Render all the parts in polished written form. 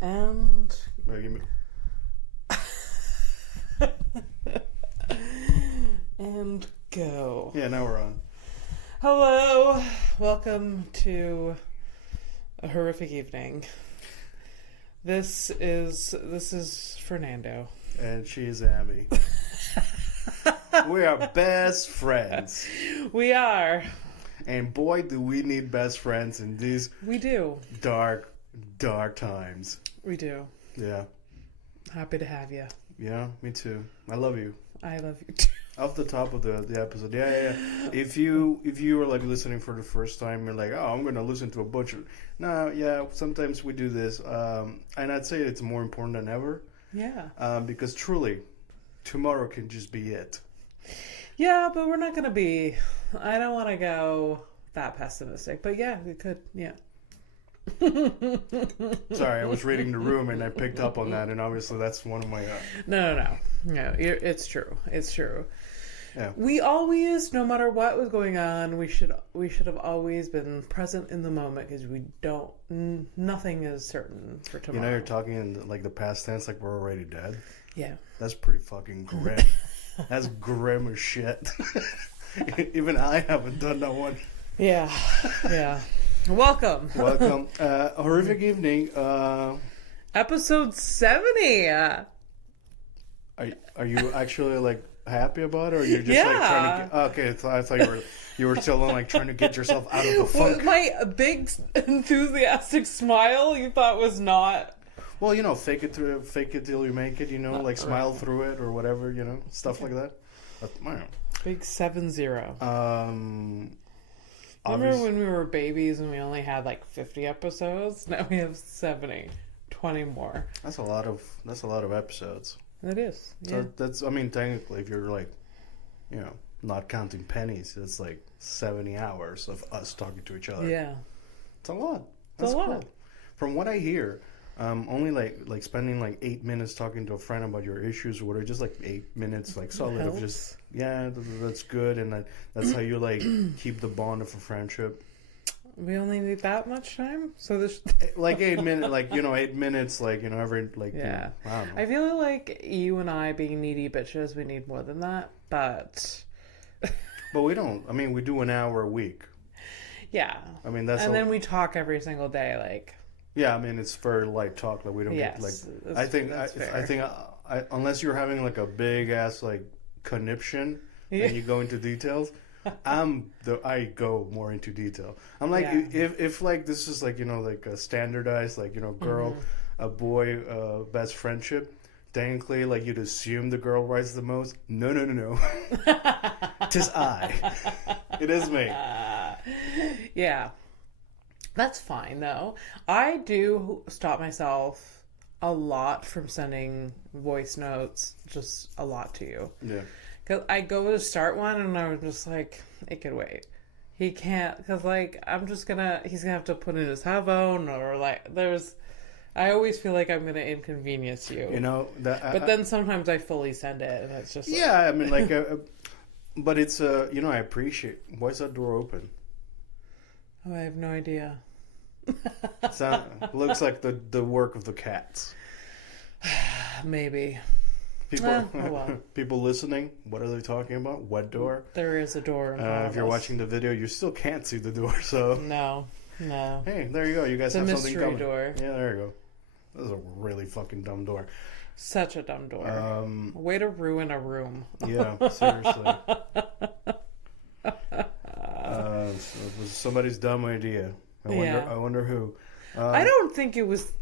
And Wait, give me... and go. Yeah, now we're on. Hello, welcome to a horrific evening. This is Fernando. And she's Abby. We are best friends. We are. And boy, do we need best friends in these We do. dark times. We do. Yeah. Happy to have you. Yeah, me too. I love you. I love you too. Off the top of the episode, yeah. If you were like listening for the first time, you're like, oh, I'm gonna listen to a bunch of. No, yeah. Sometimes we do this, and I'd say it's more important than ever. Yeah. Because truly, tomorrow can just be it. Yeah, but we're not gonna be. I don't want to go that pessimistic, but yeah, we could. Yeah. Sorry, I was reading the room and I picked up on that, and obviously that's one of my. No. It's true. It's true. Yeah. We always, no matter what was going on, we should have always been present in the moment because we don't. Nothing is certain for tomorrow. You know, you're talking in like the past tense, like we're already dead. Yeah. That's pretty fucking grim. That's grim as shit. Even I haven't done that one. Yeah. Welcome. Horrific evening. Episode 70. Are you actually like happy about it, or you're just like trying to? Okay, so I thought you were still like trying to get yourself out of the funk. My big enthusiastic smile you thought was not. Well, you know, fake it till you make it. You know, like smile through it or whatever. You know, stuff like that. Big 70. Remember when we were babies and we only had like 50 episodes? Now we have 70. 20 more. That's a lot of episodes. It is. Yeah. So that's, I mean, technically, if you're like, you know, not counting pennies, it's like 70 hours of us talking to each other. Yeah. It's a lot. That's cool. lot. From what I hear, only like spending like 8 minutes talking to a friend about your issues or whatever, just like 8 minutes, like solid of just, that's good. And that's how you like keep the bond of a friendship. We only need that much time? So this like 8 minutes, like, you know, 8 minutes, like, you know, every, like, yeah. You know, I don't know. I feel like you and I being needy bitches, we need more than that, but we don't. I mean, we do an hour a week. Yeah. I mean, that's and then we talk every single day, like. Yeah, I mean, it's very light talk. Like, we don't get, like, I think unless you're having like a big ass like conniption and you go into details, I go more into detail. I'm like, if like this is like, you know, like a standardized, like, you know, girl, a boy, best friendship, technically, like, you'd assume the girl writes the most. No. Tis I. It is me. Yeah. That's fine, though. I do stop myself a lot from sending voice notes, just a lot to you. Yeah. Because I go to start one and I'm just like, it could wait. He can't, because like, he's going to have to put in his headphone or like, I always feel like I'm going to inconvenience you. You know, but then sometimes I fully send it and it's just like, yeah, I mean, like, but it's, you know, I appreciate, why is that door open? Oh, I have no idea. Looks like the work of the cats. Maybe. People listening, what are they talking about? What door? There is a door in front of if you're us. watching the video, you still can't see the door, so... No. Hey, there you go. You guys it's have something coming. It's a mystery door. Yeah, there you go. This is a really fucking dumb door. Such a dumb door. Way to ruin a room. Yeah, seriously. It was somebody's dumb idea. I wonder who. I don't think it was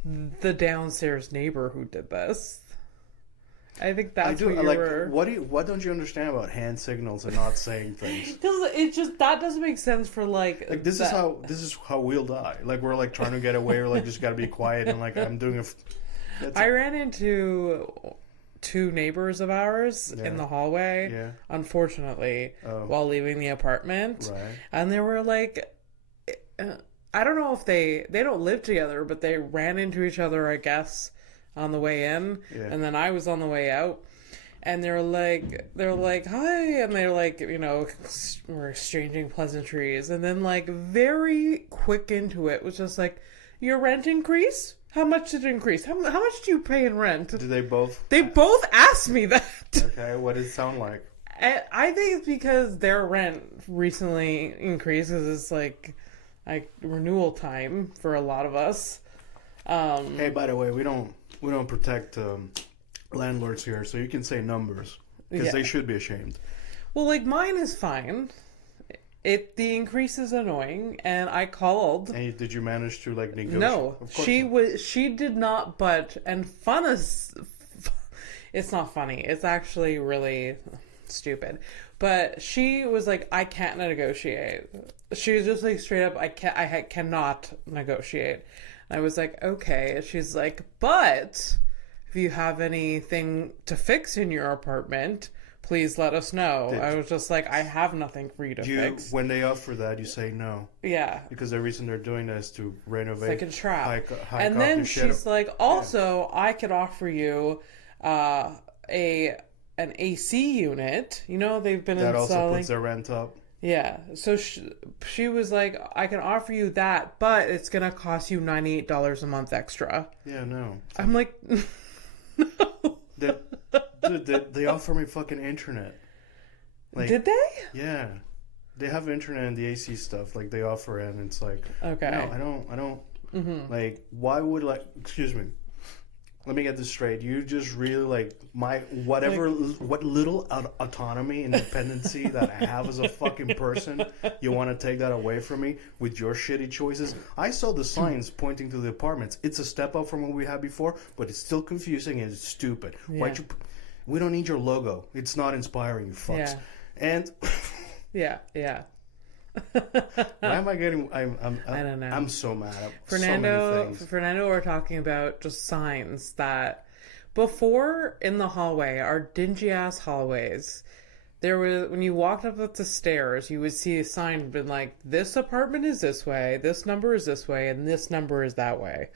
the downstairs neighbor who did this. I think that's what you were. What don't you understand about hand signals and not saying things? Because that doesn't make sense for like this is how we'll die. Like, we're like trying to get away, or like just gotta be quiet, and like I'm doing I ran into 2 neighbors of ours in the hallway, unfortunately, while leaving the apartment. Right. And they were like, I don't know if they don't live together, but they ran into each other, I guess, on the way in. Yeah. And then I was on the way out. And they're like, hi. And they're like, you know, we're exchanging pleasantries. And then like very quick into it was just like, your rent increase? How much did it increase? How much do you pay in rent? Do they both? They both asked me that. Okay, what does it sound like? I think it's because their rent recently increased because it's like renewal time for a lot of us. Hey, by the way, we don't protect landlords here, so you can say numbers because they should be ashamed. Well, like mine is fine. The increase is annoying, and I called. And did you manage to like negotiate? No, she did not budge. And it's not funny. It's actually really stupid. But she was like, I can't negotiate. She was just like straight up, I cannot negotiate. And I was like, okay. She's like, but if you have anything to fix in your apartment, please let us know. I was just like, I have nothing for you to fix. When they offer that, you say no. Yeah. Because the reason they're doing that is to renovate. It's like a trap. And then she's like, also, I could offer you an AC unit. You know, they've been installing. That also puts their rent up. Yeah. So she was like, I can offer you that, but it's going to cost you $98 a month extra. Yeah, no. I'm like, no. Dude, they offer me fucking internet. Like, did they? Yeah, they have internet and the AC stuff. Like they offer it, and it's like, okay. No, I don't. Mm-hmm. Like, why would excuse me? Let me get this straight. You just really like what little autonomy, independency that I have as a fucking person. You want to take that away from me with your shitty choices? I saw the signs pointing to the apartments. It's a step up from what we had before, but it's still confusing and it's stupid. Yeah. Why'd you? We don't need your logo. It's not inspiring, you fucks. Yeah. And yeah. Why am I getting? I don't know. I'm so mad at Fernando. So many things. Fernando, we're talking about just signs that before in the hallway, our dingy ass hallways. There was when you walked up the stairs, you would see a sign been like, "This apartment is this way, this number is this way, and this number is that way."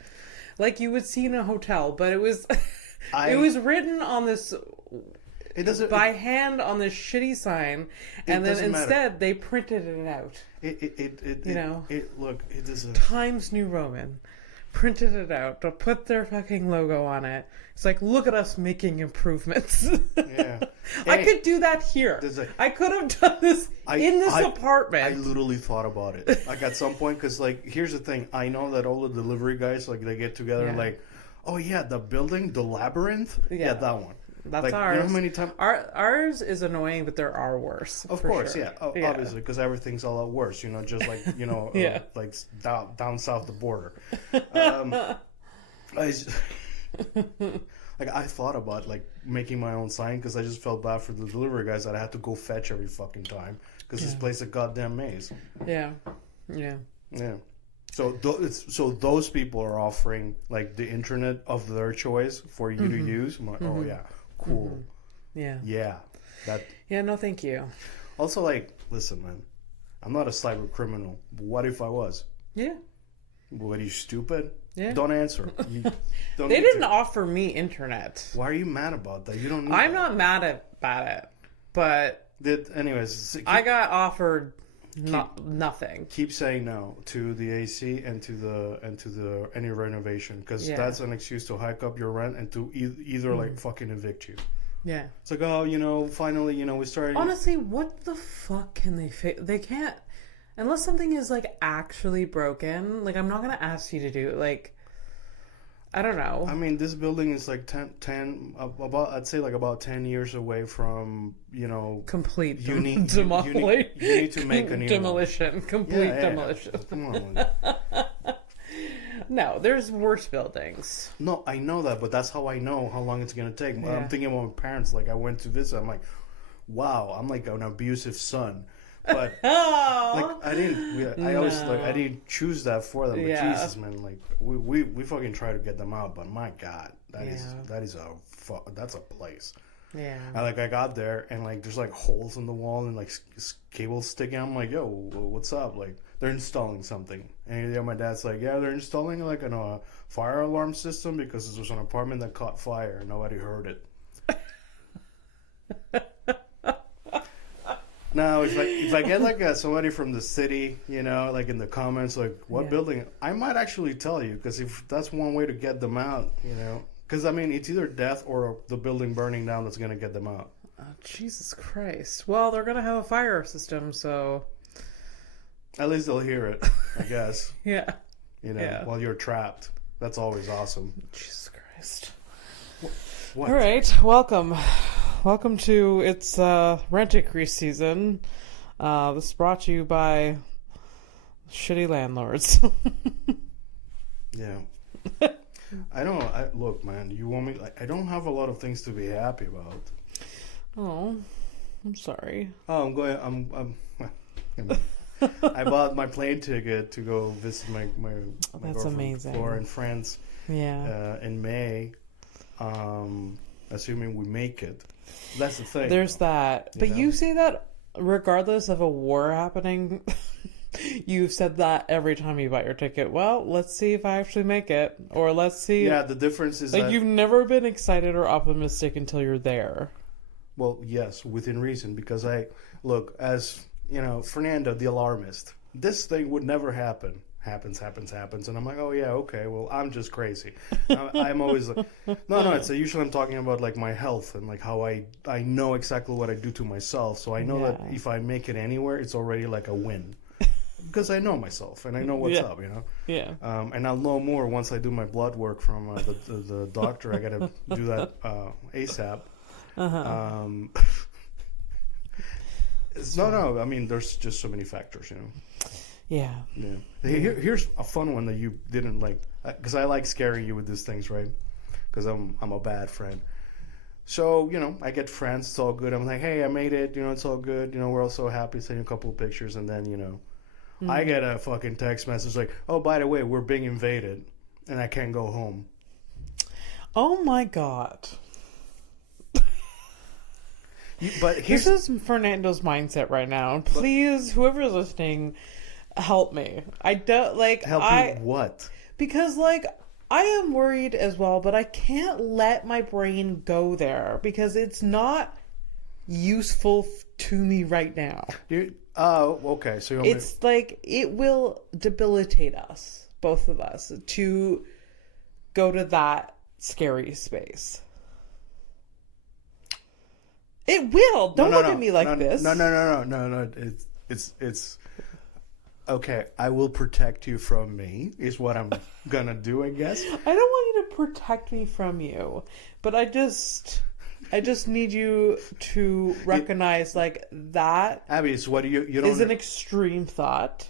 Like you would see in a hotel, but it was it was written on this. It doesn't by hand on this shitty sign, and then instead they printed it out. It doesn't. Times New Roman printed it out to put their fucking logo on it. It's like, look at us making improvements. Yeah, I could do that here. I could have done this in this apartment. I literally thought about it. Like at some point, because like here's the thing. I know that all the delivery guys like they get together and like, oh yeah, the building, the labyrinth, yeah that one. That's like, ours. You know how many times ours is annoying, but there are worse. Of course, sure. Obviously, because everything's a lot worse. You know, just like like down south the border. I thought about like making my own sign because I just felt bad for the delivery guys that I had to go fetch every fucking time because this place is a goddamn maze. Yeah. So those people are offering like the internet of their choice for you to use. I'm like, oh yeah, cool. Mm-hmm. Yeah. No, thank you. Also, like, listen, man, I'm not a cyber criminal. But what if I was? Yeah. What, are you stupid? Yeah. Don't answer. They didn't offer me internet. Why are you mad about that? You don't need I'm not mad about it, but I got offered nothing. Keep saying no to the AC and to the any renovation because that's an excuse to hike up your rent and to either like fucking evict you. Yeah. It's like, finally, we started. Honestly, what the fuck can they fix? They can't. Unless something is, like, actually broken. Like, I'm not going to ask you to do it. Like, I don't know. I mean, this building is, like, I'd say, like, about 10 years away from, complete demolition. You need to make a new demolition. One. Complete demolition. Come on. No, there's worse buildings. No, I know that, but that's how I know how long it's going to take. Yeah. I'm thinking about my parents. Like, I went to visit. I'm like, wow, I'm like an abusive son. But like I didn't choose that for them. But Jesus, man, like we fucking try to get them out, but my God, that's a place. Yeah. I got there and like there's like holes in the wall and like cables sticking. I'm like, yo, what's up? Like they're installing something, and my dad's like, yeah, they're installing like a fire alarm system because there was an apartment that caught fire and nobody heard it. Now, if I get like somebody from the city, you know, like in the comments, like what building, I might actually tell you, because if that's one way to get them out, you know, because I mean it's either death or the building burning down that's going to get them out. Oh, Jesus Christ! Well, they're going to have a fire system, so at least they'll hear it, I guess. Yeah. You know, while you're trapped, that's always awesome. Jesus Christ! What? All right, welcome. Welcome to its rent increase season. This is brought to you by shitty landlords. Yeah. Look, man, you want me, I don't have a lot of things to be happy about. Oh, I'm sorry. Oh, I bought my plane ticket to go visit my That's amazing. Flora and friends. Yeah. In May, assuming we make it. That's the thing. There's that. But you say that regardless of a war happening. You've said that every time you buy your ticket. Well, let's see if I actually make it. Or let's see. Yeah, the difference is like you've never been excited or optimistic until you're there. Well, yes, within reason. Because as, you know, Fernando the alarmist, this thing would never happen. Happens. And I'm like, oh, yeah, okay, well, I'm just crazy. I'm always like, no, it's usually I'm talking about, like, my health and, like, how I know exactly what I do to myself. So I know that if I make it anywhere, it's already, like, a win. Because I know myself and I know what's up, you know? Yeah. And I'll know more once I do my blood work from the doctor. I got to do that ASAP. Uh-huh. No, I mean, there's just so many factors, you know? Yeah. Here's a fun one that you didn't like, because I like scaring you with these things, right? Because I'm a bad friend. So, you know, I get friends, it's all good. I'm like, hey, I made it, you know, it's all good. You know, we're all so happy, send you a couple of pictures, and then, you know, I get a fucking text message like, oh, by the way, we're being invaded, and I can't go home. Oh, my God. But this is Fernando's mindset right now. Please, whoever's listening, help me. I don't like help you what? Because like I am worried as well, but I can't let my brain go there because it's not useful to me right now. Okay. So it's like it will debilitate us, both of us, to go to that scary space. It will. Don't look at me like this. No. It's okay. I will protect you from me. Is what I'm gonna do, I guess. I don't want you to protect me from you, but I just need you to recognize like that. Abby, so what do you don't is an extreme thought.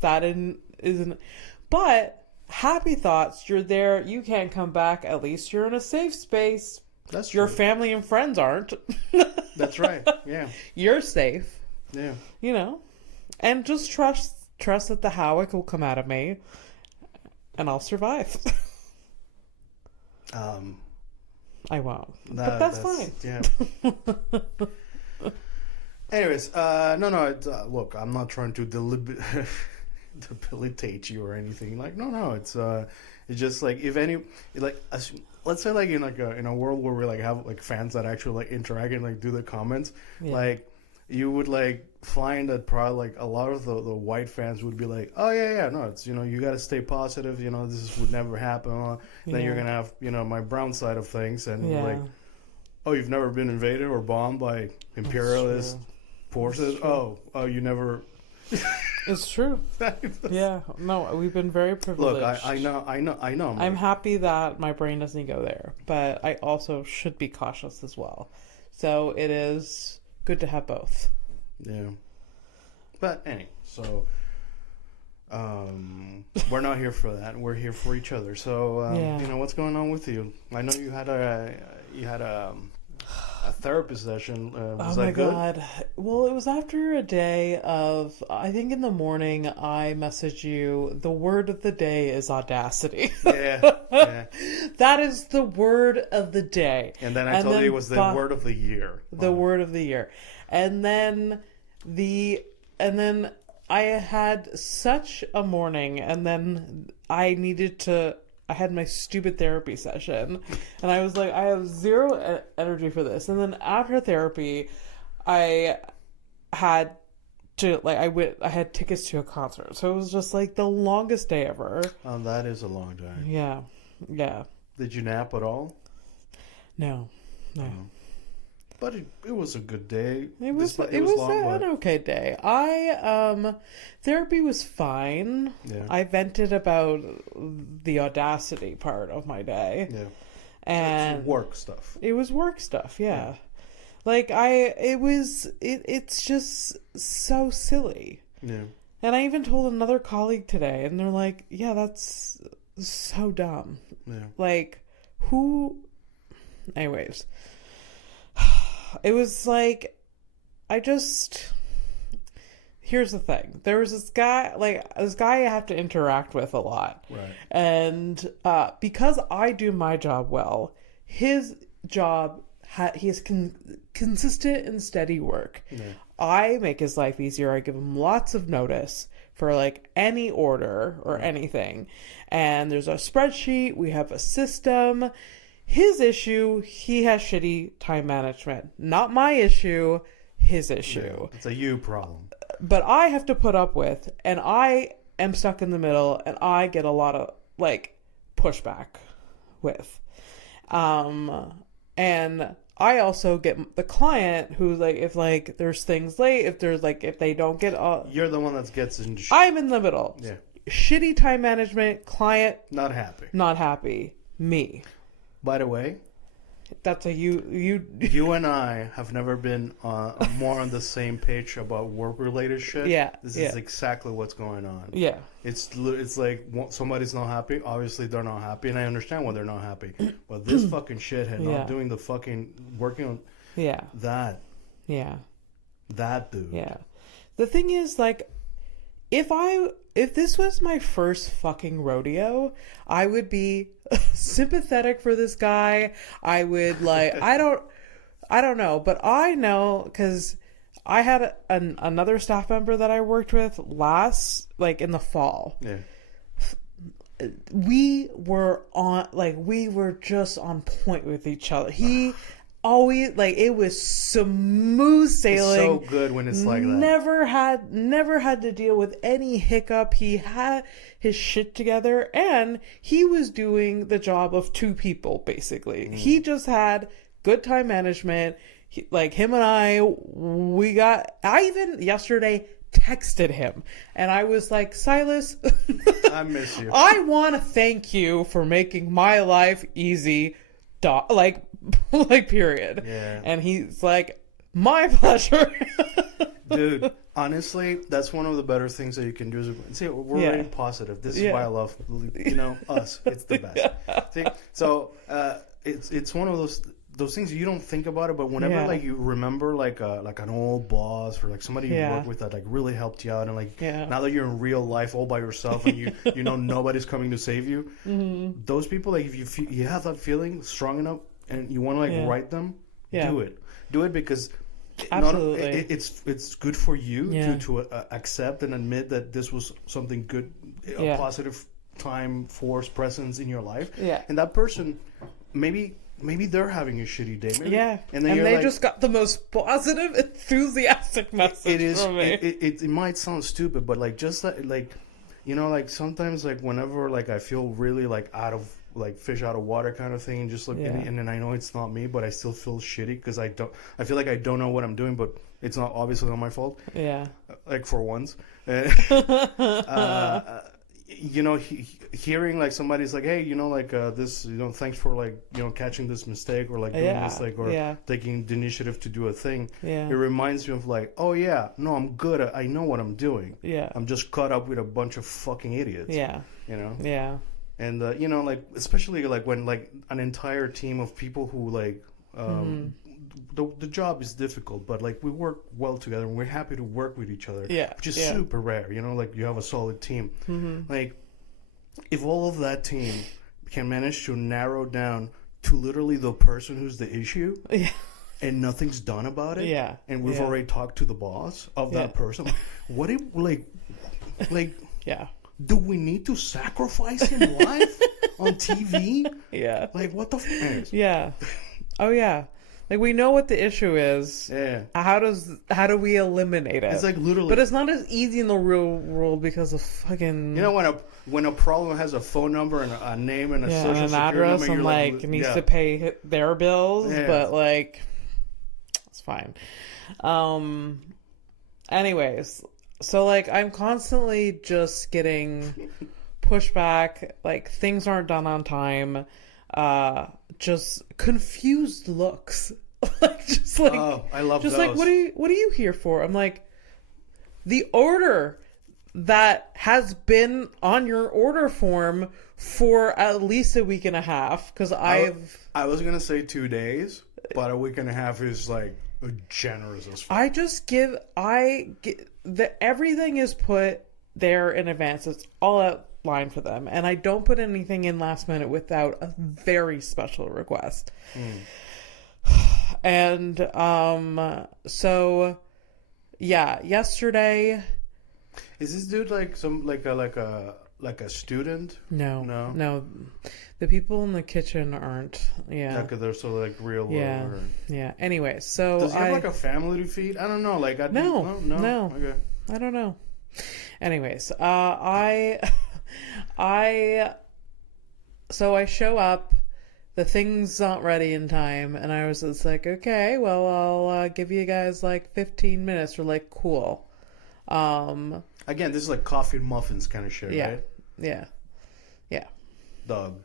That isn't. But happy thoughts. You're there. You can't come back. At least you're in a safe space. That's true. Your family and friends aren't. That's right. Yeah. You're safe. Yeah. You know, and just trust that the Howick will come out of me, and I'll survive. I won't. But that's fine. Yeah. Anyways, no. Look, I'm not trying to debilitate you or anything. Like, no. It's just like if any like. Let's say like in a world where we like have like fans that actually like interact and like do the comments, like you would like find that probably like a lot of the white fans would be like, oh yeah, no, it's, you know, you got to stay positive, you know, this would never happen. Then you're gonna have, you know, my brown side of things and like, oh, you've never been invaded or bombed by imperialist forces. Oh, you never. It's true. Yeah. No, we've been very privileged. Look, I know. I'm happy that my brain doesn't go there, but I also should be cautious as well. So it is good to have both. Yeah. But anyway, so we're not here for that. We're here for each other. So you know, what's going on with you? I know you had a therapist session. Was that good? Oh my God. Well, it was after a day of, I think in the morning I messaged you, the word of the day is audacity. Yeah. That is the word of the day. And then I told you it was the word of the year. The word of the year. And then I had such a morning, and then I had my stupid therapy session, and I was like, I have zero energy for this. And then after therapy, I had to, like, I had tickets to a concert. So it was just, like, the longest day ever. That is a long day. Yeah. Yeah. Did you nap at all? No. But it was a good day. It was an okay day. Therapy was fine. Yeah. I vented about the Audacity part of my day. Yeah. And it's work stuff. It was work stuff, yeah. Like it's just so silly. Yeah. And I even told another colleague today, and they're like, yeah, that's so dumb. Yeah. Like, who... Anyways. It was like, here's the thing. There was this guy I have to interact with a lot. Right. And because I do my job well, his job, he has consistent and steady work. Yeah. I make his life easier. I give him lots of notice for like any order or anything. And there's a spreadsheet. We have a system. His issue, he has shitty time management. Not my issue, his issue. Yeah, it's a you problem. But I have to put up with, and I am stuck in the middle, and I get a lot of, like, pushback with. And I also get the client who's like, if, like, there's things late, if they don't get... You're the one that gets in... I'm in the middle. Yeah. Shitty time management, client... Not happy. Not happy. Me. By the way, that's a you. You and I have never been more on the same page about work-related shit. Yeah, this is exactly what's going on. Yeah, it's like somebody's not happy. Obviously, they're not happy, and I understand why they're not happy. But this fucking shithead not doing the fucking working on that. Yeah, that dude. Yeah, the thing is, like, if this was my first fucking rodeo, I would be sympathetic for this guy. I would, like, I don't know, but I know because I had another staff member that I worked with in the fall. Yeah. We were just on point with each other. He always, like, it was smooth sailing. It's so good when it's like that. Never had to deal with any hiccup. He had his shit together, and he was doing the job of two people, basically. He just had good time management. Him and I even yesterday texted him, and I was like, Silas, I miss you. I want to thank you for making my life easy. Period. Yeah. And he's like, my pleasure. Dude, honestly, that's one of the better things that you can do. See, we're very positive. This is why I love, us. It's the best. See, so it's one of those things you don't think about it, but whenever like you remember like an old boss or like somebody you work with that like really helped you out, and like now that you're in real life all by yourself and you know nobody's coming to save you, those people, like, if you have that feeling strong enough and you want to like write them, do it because absolutely it's good for you to accept and admit that this was something good, a positive time, force, presence in your life, and that person maybe they're having a shitty day. Maybe. Yeah. And they like, just got the most positive, enthusiastic message from me. It might sound stupid, but like just like sometimes like whenever like I feel really like out of like fish out of water kind of thing, and just like and then I know it's not me, but I still feel shitty because I feel like I don't know what I'm doing, but it's not obviously not my fault. Yeah. Like for once. Hearing like somebody's like, hey, this, thanks for like, catching this mistake or like doing this, like, or taking the initiative to do a thing. Yeah. It reminds me of like, oh yeah, no, I'm good. I know what I'm doing. Yeah. I'm just caught up with a bunch of fucking idiots. Yeah. Yeah. And, like, especially like when like an entire team of people who like, the job is difficult, but like we work well together and we're happy to work with each other, which is super rare. Like you have a solid team. Like if all of that team can manage to narrow down to literally the person who's the issue, and nothing's done about it, and we've already talked to the boss of that person, what if like do we need to sacrifice him live on TV? Like what the oh yeah. Like, we know what the issue is. Yeah. How do we eliminate it? It's like literally. But it's not as easy in the real world because of fucking. You know, when a problem has a phone number and a name and a social and an security address, number, and you're like needs to pay their bills, but like, it's fine. Anyways, so like I'm constantly just getting pushback. Like things aren't done on time. Just confused looks. Like just like, oh, I love just those. like, what are you here for? I'm like, the order that has been on your order form for at least a week and a half, because I was gonna say 2 days, but a week and a half is like generous as fuck. Everything is put there in advance. It's all outlined for them, and I don't put anything in last minute without a very special request. And so yeah, yesterday. Is this dude like some like a student? No. The people in the kitchen aren't. Yeah, because they're so like real. Yeah, yeah. Anyway, so does he have like a family to feed? I don't know. Like no. Okay, I don't know. Anyways, so I show up. The thing's not ready in time, and I was just like, okay, well, I'll give you guys like 15 minutes. We're like, cool. Again, this is like coffee and muffins kind of shit, right? Yeah. Doug.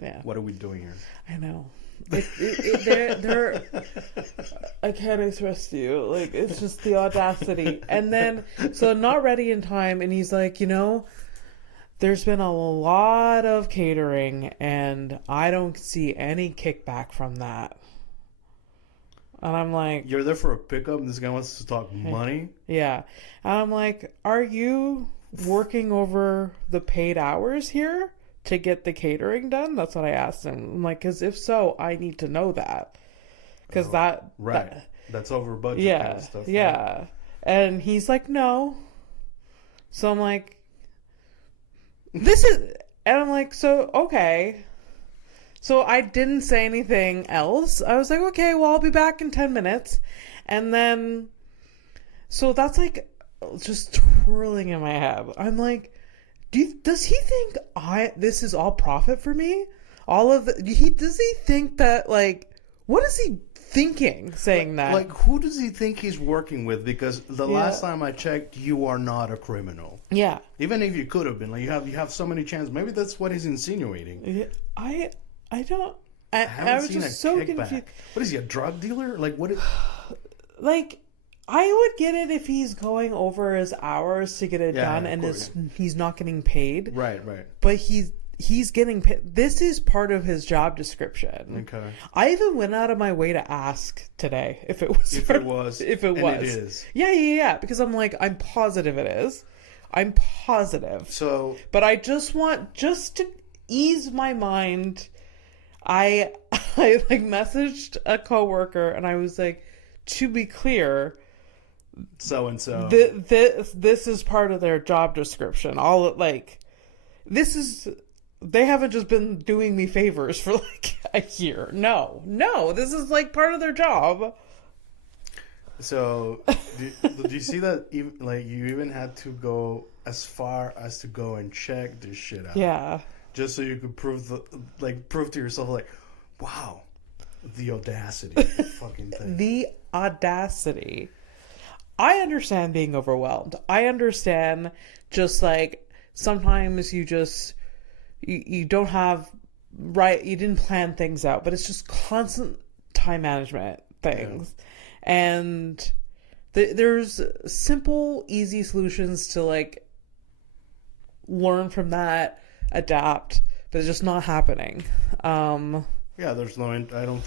Yeah. What are we doing here? I know. They're I can't express to you. Like, it's just the audacity. And then, so not ready in time, and he's like, there's been a lot of catering, and I don't see any kickback from that. And I'm like... You're there for a pickup, and this guy wants to talk money? Yeah. And I'm like, are you working over the paid hours here to get the catering done? That's what I asked him. I'm like, because if so, I need to know that. Because that's over budget yeah, kind of stuff. Yeah. Right? And he's like, no. So I'm like, and I'm like, so, okay. So I didn't say anything else. I was like, okay, well, I'll be back in 10 minutes. And then, so that's like just twirling in my head. I'm like, does he think this is all profit for me? Does he think that, like, what is he thinking saying that? Like, who does he think he's working with? Because the last time I checked, you are not a criminal. Yeah. Even if you could have been, like, you have so many chances. Maybe that's what he's insinuating. Yeah, I don't. I was just so confused. What is he, a drug dealer? Like, what is... Like, I would get it if he's going over his hours to get it done, and he's not getting paid. Right. But he's getting paid. This is part of his job description. Okay. I even went out of my way to ask today if it was. If it was. If it was. It is. Yeah. Because I'm like, I'm positive it is. I'm positive. So. But I just to ease my mind, I like messaged a coworker, and I was like, to be clear, so and so, this is part of their job description. They haven't just been doing me favors for like a year. No, this is like part of their job. So, did you see that? Even, like, you even had to go as far as to go and check this shit out. Yeah. Just so you could prove to yourself, like, wow, the audacity of the fucking thing. The audacity. I understand being overwhelmed. I understand just like sometimes you just you don't have you didn't plan things out, but it's just constant time management things. Yeah. And there's simple, easy solutions to like learn from that, adapt, but it's just not happening. Yeah, there's no. I don't.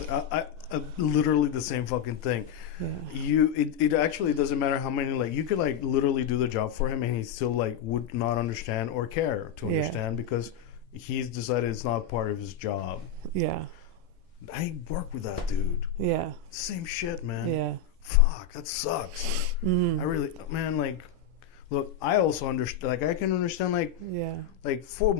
I literally the same fucking thing. Yeah. It actually doesn't matter how many, like, you could like literally do the job for him and he still like would not understand or care to understand because he's decided it's not part of his job. Yeah. I work with that dude. Yeah. Same shit, man. Yeah. Fuck, that sucks. Mm-hmm. I really, man, like, Look, I also understand. Like, I can understand. Like for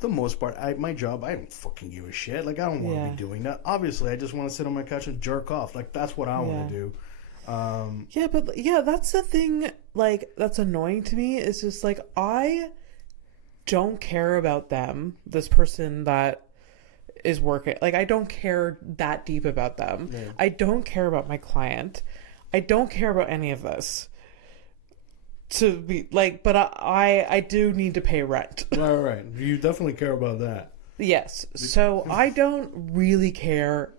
the most part, my job, I don't fucking give a shit. Like, I don't want to be doing that. Obviously, I just want to sit on my couch and jerk off. Like, that's what I want to do. That's the thing. Like, that's annoying to me. It's just like I don't care about them. This person that is working. Like, I don't care that deep about them. Yeah. I don't care about my client. I don't care about any of this. To be like, but I do need to pay rent. Right. You definitely care about that. Yes. So I don't really care,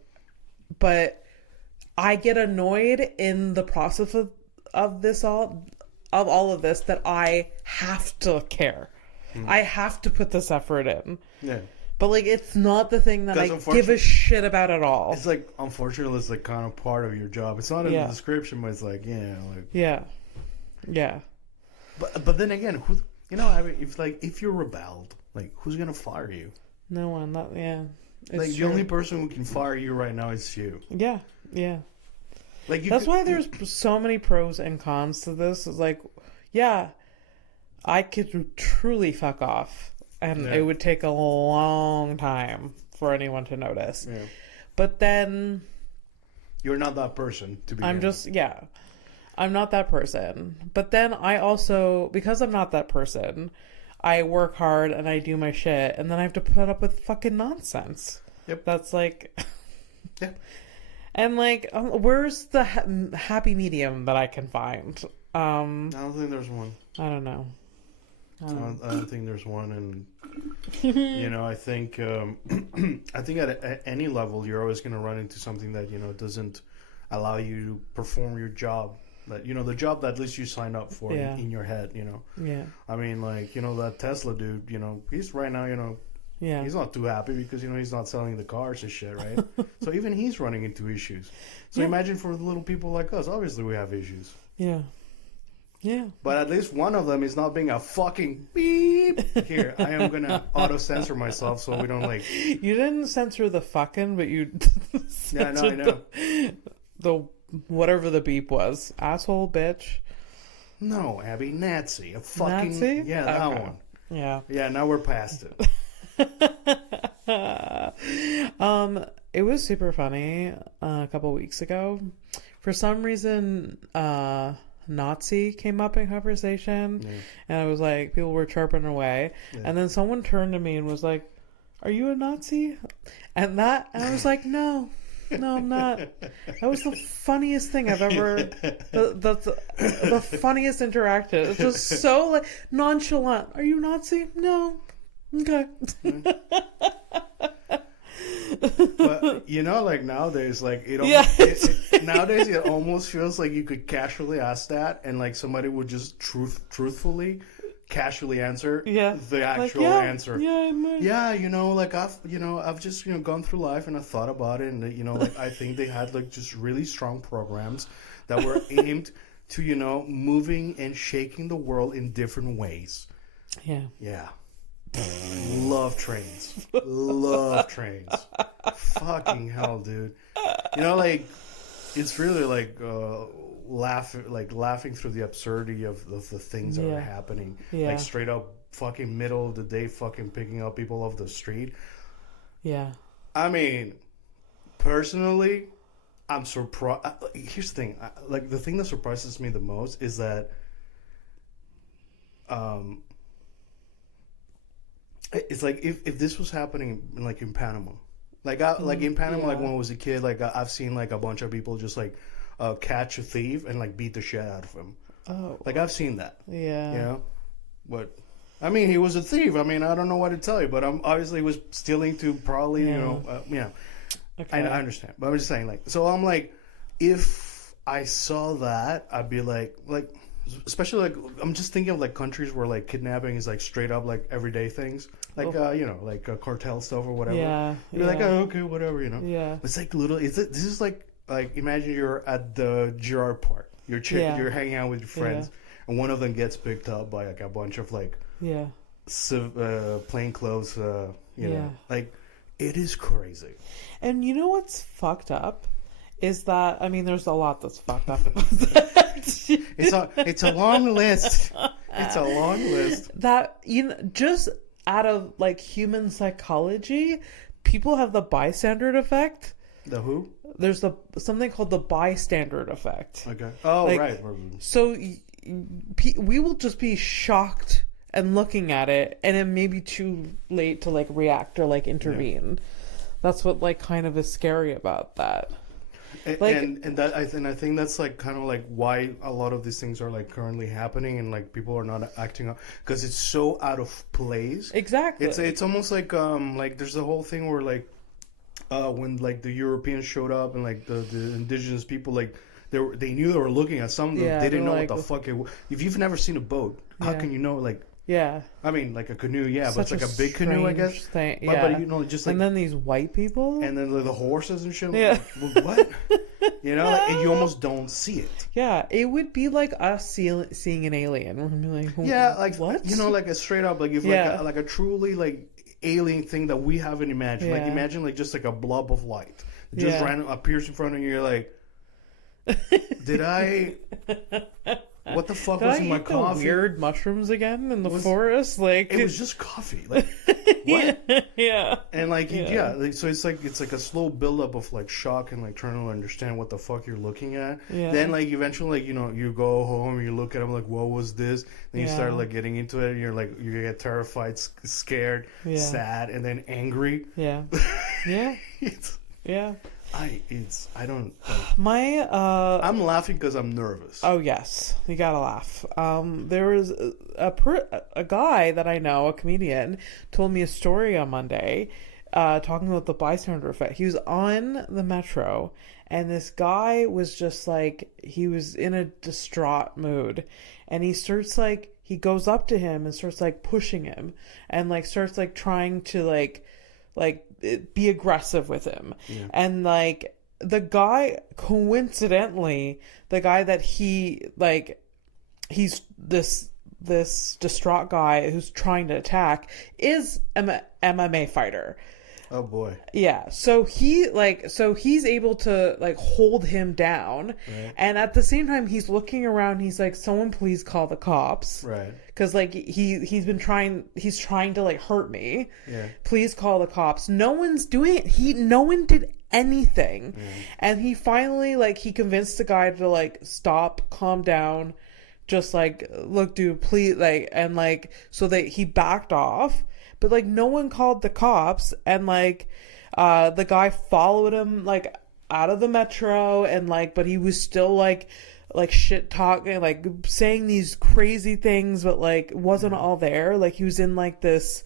but I get annoyed in the process of all of this that I have to care. I have to put this effort in. Yeah. But like, it's not the thing that I give a shit about at all. It's like, unfortunately, it's like kind of part of your job. It's not in the description, but it's like, yeah. But then again, who, I mean, if you're rebelled, like, who's gonna fire you? No one. Like, the only person who can fire you right now is you. Yeah. Like, that's why there's so many pros and cons to this. It's like, I could truly fuck off, and it would take a long time for anyone to notice. Yeah. But then you're not that person to be. I'm not that person. But then I also, because I'm not that person, I work hard and I do my shit, and then I have to put up with fucking nonsense. Yep. That's like... yeah. And like, where's the happy medium that I can find? I don't think there's one. I don't know. I don't think there's one, and I think at any level you're always going to run into something that doesn't allow you to perform your job. That the job that at least you signed up for in your head. Yeah. I mean, like, that Tesla dude. He's right now. Yeah. He's not too happy because he's not selling the cars and shit, right? So even he's running into issues. So imagine for the little people like us. Obviously, we have issues. Yeah. Yeah. But at least one of them is not being a fucking beep. Here, I am gonna auto-censor myself so we don't like... You didn't censor the fucking, but you I know. The whatever the beep was. Asshole, bitch. No, Abby, Nazi. A fucking... Nazi? Yeah, that one. Yeah. Yeah, now we're past it. It was super funny a couple weeks ago. For some reason, Nazi came up in conversation, and it was like people were chirping away, and then someone turned to me and was like, "Are you a Nazi?" And I was like, "No, I'm not." That was the funniest thing I've ever. The funniest interaction. It's just so like nonchalant. "Are you Nazi?" "No." "Okay." But like nowadays, like nowadays it almost feels like you could casually ask that, and like somebody would just truthfully, casually answer the actual answer. Like I've just gone through life and I thought about it, and like I think they had like just really strong programs that were aimed to moving and shaking the world in different ways. Yeah. Love trains. Fucking hell, dude. Like it's really like laughing through the absurdity of the things that are happening. Like straight up fucking middle of the day fucking picking up people off the street. Yeah. I mean, personally, I'm surprised. Here's the thing. Like the thing that surprises me the most is that it's like if this was happening like in Panama, like in Panama, like when I was a kid, like I've seen like a bunch of people just like catch a thief and like beat the shit out of him. Oh, like I've seen that. Yeah. But I mean, he was a thief. I mean, I don't know what to tell you, but obviously he was stealing to probably Okay. I understand, but I'm just saying like. So I'm like, if I saw that, I'd be like. Especially like I'm just thinking of like countries where like kidnapping is like straight up like everyday things, like like cartel stuff or whatever. You're like, oh, okay, whatever, Yeah. It's like little. This is like imagine you're at the Girard Park. You're hanging out with your friends, and one of them gets picked up by like a bunch of like plain clothes. Like it is crazy. And you know what's fucked up? Is that, I mean, there's a lot that's fucked up. It's a long list. It's a long list. That, just out of like human psychology, people have the bystander effect. The who? There's something called the bystander effect. Okay. Oh, like, right. So we will just be shocked and looking at it, and it may be too late to like react or like intervene. That's what like kind of is scary about that. And I think that's like kind of like why a lot of these things are like currently happening, and like people are not acting up because it's so out of place. Exactly. It's almost like there's the whole thing where like when like the Europeans showed up and like the indigenous people, like they knew they were looking at something. They didn't know like, what the fuck it was. If you've never seen a boat, how can you know like? Yeah. I mean, like a canoe, but it's like a big canoe, I guess. Thing. But just like... And then these white people? And then the horses and shit. Yeah. Like, what? And you almost don't see it. Yeah, it would be like us seeing an alien. We're going to be like, what? Like a straight up, like if like a truly like alien thing that we haven't imagined. Like imagine like just like a blob of light. It just random appears in front of you, you're like, did I... What the fuck was in my coffee? Weird mushrooms again in the forest, like it was just coffee. Like what? Yeah. And like so it's like a slow buildup of like shock and like trying to understand what the fuck you're looking at. Yeah. Then like eventually like you go home, you look at them like what was this? Then you start like getting into it. And you're like you get terrified, scared, sad, and then angry. Yeah. Yeah. I'm laughing because I'm nervous. Oh yes, you gotta laugh. There was a guy that I know, a comedian, told me a story on Monday, talking about the bystander effect. He was on the metro, and this guy was just like, he was in a distraught mood, and he goes up to him and starts like pushing him, and like starts like trying to like be aggressive with him. And like the guy, coincidentally, the guy that he's this distraught guy who's trying to attack is an MMA fighter. Oh boy. Yeah. So he's able to like hold him down. Right. And at the same time he's looking around, he's like, someone please call the cops. Right. Cause like he's trying to like hurt me. Yeah. Please call the cops. No one's doing it. No one did anything. Yeah. And he finally like, he convinced the guy to like stop, calm down, just like, look dude, please, like, and like, so that he backed off. But like no one called the cops, and like the guy followed him like out of the metro, and like, but he was still like shit talking, like saying these crazy things, but like wasn't all there. Like he was in like this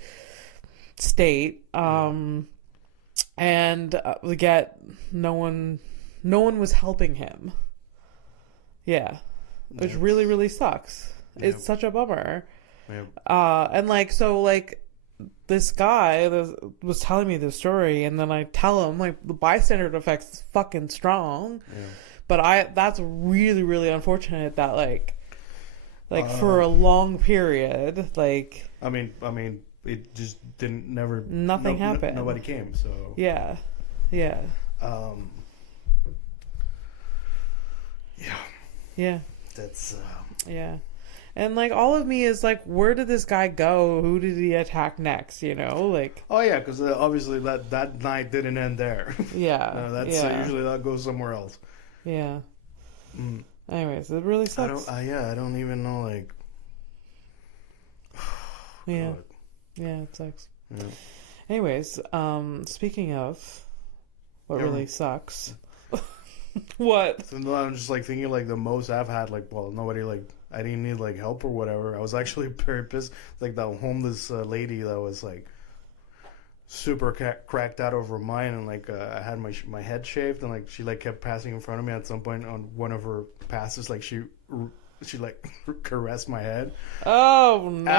state, and yet no one was helping him. Yeah, which really really sucks. Yep. It's such a bummer. Yep. And like so like. This guy was telling me this story, and then I tell him like the bystander effect is fucking strong, but that's really really unfortunate that like for a long period, like I mean it just nothing happened. Nobody came, so yeah. That's yeah. And like all of me is like, where did this guy go? Who did he attack next? Like. Oh yeah, because obviously that night didn't end there. Yeah. Usually that goes somewhere else. Yeah. Anyways, it really sucks. I don't even know like. Yeah. Yeah, it sucks. Yeah. Anyways, speaking of what really sucks. What? So I'm just like thinking like the most I've had nobody like. I didn't need like help or whatever. I was actually very pissed. Like that homeless lady that was like super cracked out of her mind, and like I had my head shaved, and like she like kept passing in front of me. At some point on one of her passes, like she like caressed my head. Oh no!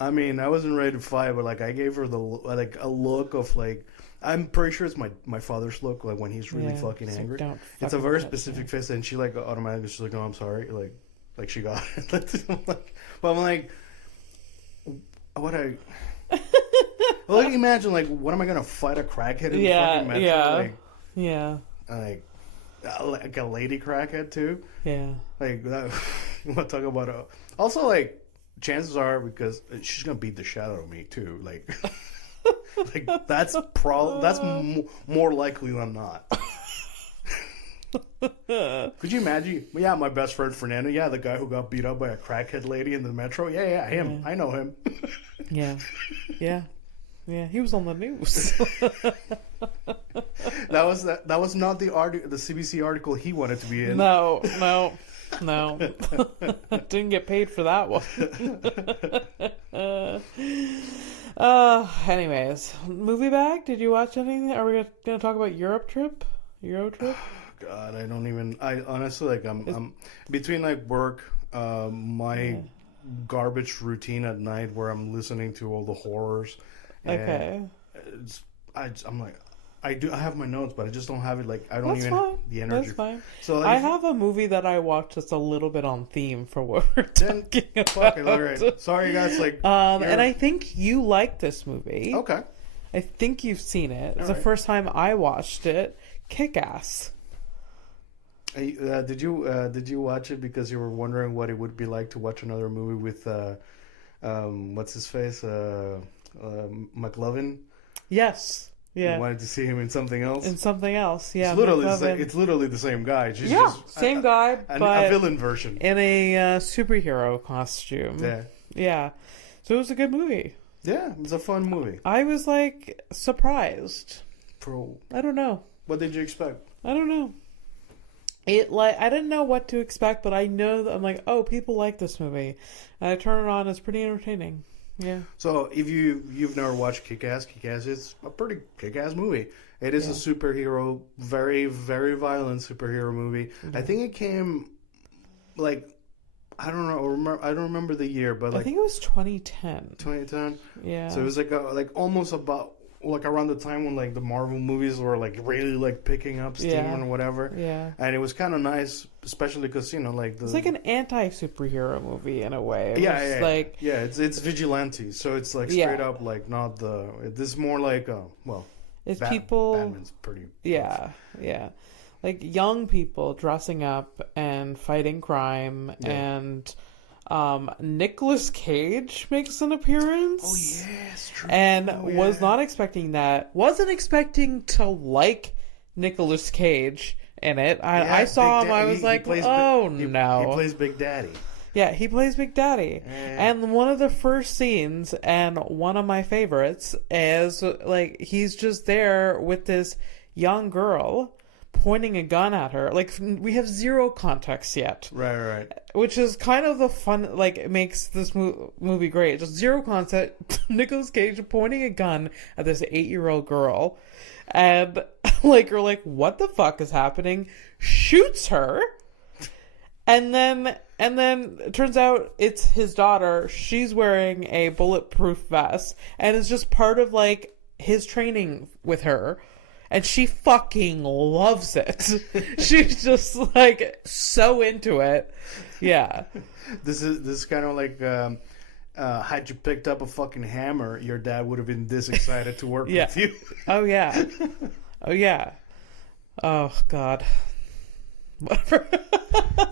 I mean I wasn't ready to fight, but like I gave her the like a look of like. I'm pretty sure it's my father's look, like when he's really fucking angry. It's a very specific face, and she like automatically she's like, "Oh, I'm sorry," like she got it. But I'm like, what well, like imagine like, what am I gonna fight a crackhead in the fucking metro? Like a lady crackhead too. Yeah. Like that. You want to talk about also like chances are because she's gonna beat the shit out of me too. Like, like that's more likely than not. Could you imagine? Yeah, my best friend Fernando. Yeah, the guy who got beat up by a crackhead lady in the metro. Yeah, him. Yeah. I know him. Yeah. He was on the news. That was not the CBC article he wanted to be in. No. Didn't get paid for that one. Anyways, movie bag. Did you watch anything? Are we gonna talk about Euro trip? God, I honestly, like, I'm between like work, my garbage routine at night where I'm listening to all the horrors. Okay. I'm like, I have my notes, but I just don't have it. Like, I don't That's even fine. the energy. That's fine. So like, I have a movie that I watched that's a little bit on theme for what we're talking about. Fuck it, all right. Sorry, guys. Like, and I think you like this movie. Okay. I think you've seen it. It's all the right. first time I watched it. Kickass. Did you watch it because you were wondering what it would be like to watch another movie with what's his face, McLovin? Yes. Yeah. You wanted to see him in something else. Yeah. It's literally the same guy. Same guy, but a villain version in a superhero costume. Yeah. So it was a good movie. Yeah, it was a fun movie. I was like surprised. I don't know. What did you expect? I don't know. I didn't know what to expect, but I know that I'm like, oh, people like this movie. And I turn it on, it's pretty entertaining. Yeah. So if you've never watched Kickass, Kickass is a pretty kick-ass movie. It is a superhero, very, very violent superhero movie. Mm-hmm. I think it came, like, I don't remember the year, but like, I think it was 2010. 2010. Yeah. So it was like almost about like around the time when like the Marvel movies were like really like picking up steam or whatever. Yeah. And it was kind of nice, especially because like it's like an anti-superhero movie in a way. It's vigilante, so it's like straight up like not the. This is more like it's people. Batman's pretty. Yeah, yeah. Like young people dressing up and fighting crime, and Nicolas Cage makes an appearance. Oh yes, true. And was not expecting that. Wasn't expecting to like Nicolas Cage in it. I saw him. I was like, no. He plays Big Daddy. Yeah, he plays Big Daddy. And one of the first scenes, and one of my favorites, is like he's just there with this young girl pointing a gun at her. Like, we have zero context yet. Right. Which is kind of the fun, like, it makes this movie great. Just zero concept. Nicolas Cage pointing a gun at this 8-year-old girl. And, like, you're like, what the fuck is happening? Shoots her. And then it turns out it's his daughter. She's wearing a bulletproof vest. And it's just part of, like, his training with her. And she fucking loves it. She's just like so into it. Yeah. This is kind of like had you picked up a fucking hammer, your dad would have been this excited to work with you. Oh yeah. Oh God. Whatever.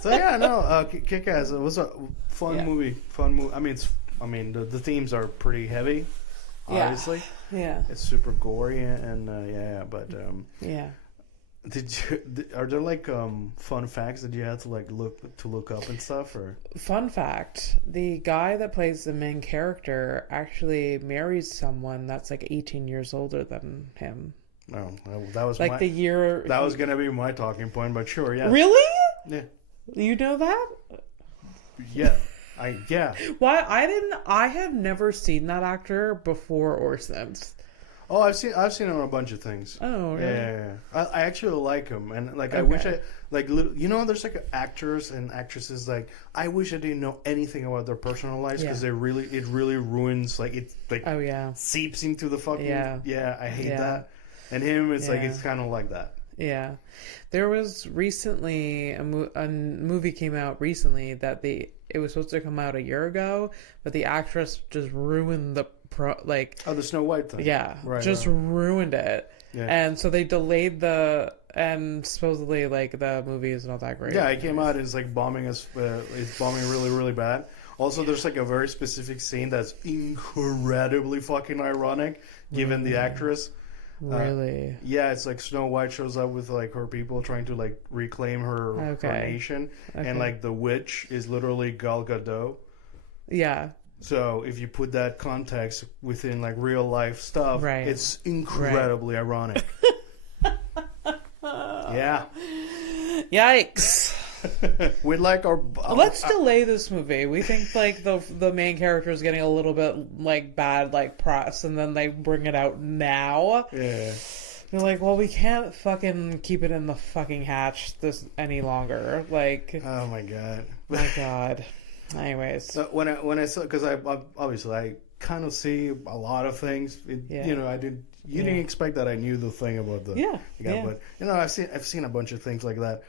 So yeah, no, Kick-Ass. It was a fun movie. I mean, the themes are pretty heavy. Obviously, it's super gory and but are there like fun facts that you had to like look up and stuff? Or fun fact, the guy that plays the main character actually marries someone that's like 18 years older than him. Oh, that was like the year that was gonna be my talking point, but sure, yeah. Really? Yeah. You know that? Yeah. Why I have never seen that actor before or since. Oh, I've seen him on a bunch of things. Oh, really? Yeah. I actually like him, and like I wish I like there's like actors and actresses like I wish I didn't know anything about their personal lives because it really ruins like it like seeps into the fucking I hate that. And him, it's like it's kind of like that. Yeah, there was recently a movie came out recently that it was supposed to come out a year ago, but the actress just ruined the the Snow White thing. Yeah, ruined it. Yeah. And so they delayed the and supposedly like the movie is not that great. Yeah, it came out. It's like bombing us. It's bombing really, really bad. Also, there's like a very specific scene that's incredibly fucking ironic, given the actress. Really? Yeah, it's like Snow White shows up with like her people trying to like reclaim her nation, and like the witch is literally Gal Gadot. Yeah. So if you put that context within like real life stuff, it's incredibly ironic. Yeah. Yikes. We'd like our. Let's delay this movie. We think like the main character is getting a little bit like bad like press, and then they bring it out now. Yeah. You're like, well, we can't fucking keep it in the fucking hatch this any longer. Like, oh my god. My god. Anyways, when I saw, because I obviously I kind of see a lot of things. You know, I didn't. You didn't expect that I knew the thing about the guy, but you know, I've seen a bunch of things like that.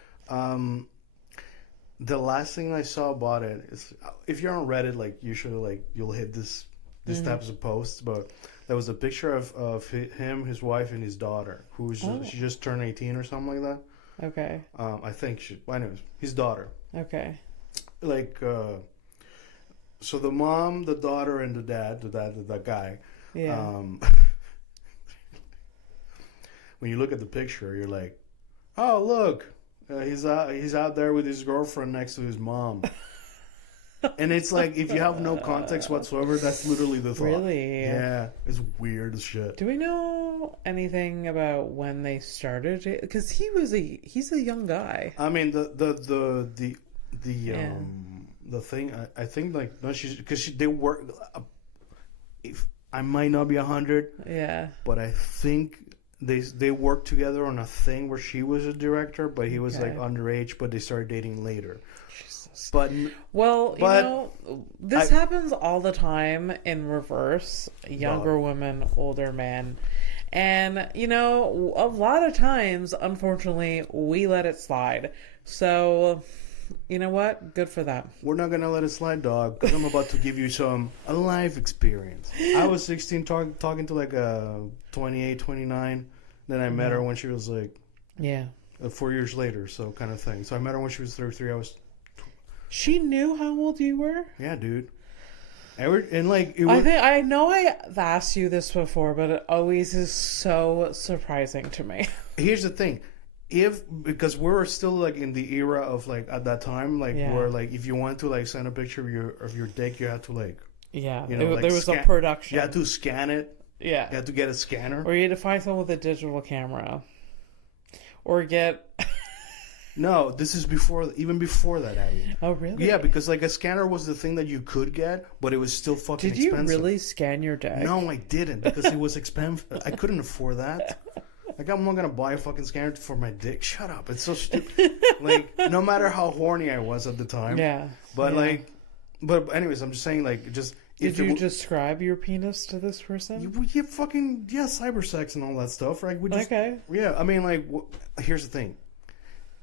The last thing I saw about it is, if you're on Reddit, like usually, like you'll hit this types of posts, but there was a picture of him, his wife, and his daughter, who's she just turned 18 or something like that. Okay. I think anyways, his daughter. Okay. Like, so the mom, the daughter, and the guy. Yeah. When you look at the picture, you're like, oh look, he's out there with his girlfriend next to his mom. And it's like, if you have no context whatsoever, that's literally the thought. Really? Yeah, it's weird as shit. Do we know anything about when they started it? Because he's a young guy. I mean, the thing, I think, like, no, they work. If I might not be 100, but I think they worked together on a thing where she was a director, but he was like underage, but they started dating later. Jesus. But you know, this happens all the time in reverse. Younger women, older men. And, you know, a lot of times, unfortunately, we let it slide. So, you know what? Good for them. We're not going to let it slide, dog, because I'm about to give you a life experience. I was 16 talking to like a 28, 29. Then I met her when she was like 4 years later, so kind of thing. So I met her when she was 33. She knew how old you were? Yeah, dude. And like, I know I've asked you this before, but it always is so surprising to me. Here's the thing. Because we're still like in the era of like at that time, like where like if you wanted to like send a picture of your dick, you had to like there was a production. You had to scan it. Yeah, you had to get a scanner, or you had to find someone with a digital camera, or get. No, this is even before that, Abby. Oh, really? Yeah, because like a scanner was the thing that you could get, but it was still fucking expensive. Did you really scan your dick? No, I didn't, because it was expensive. I couldn't afford that. Like, I'm not gonna buy a fucking scanner for my dick. Shut up. It's so stupid. Like, no matter how horny I was at the time. Yeah. But but anyways, I'm just saying, like, just. Did you describe your penis to this person? You fucking, cyber sex and all that stuff, right? Yeah, I mean, like, here's the thing.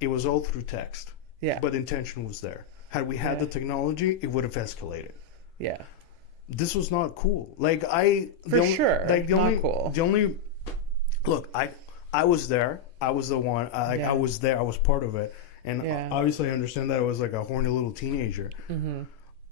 It was all through text. Yeah. But the intention was there. Had we had the technology, it would have escalated. Yeah. This was not cool. Like, sure. Like, not cool. The only. Look, I was there. I was the one. I was there. I was part of it. And obviously I understand that I was like a horny little teenager. Mm-hmm.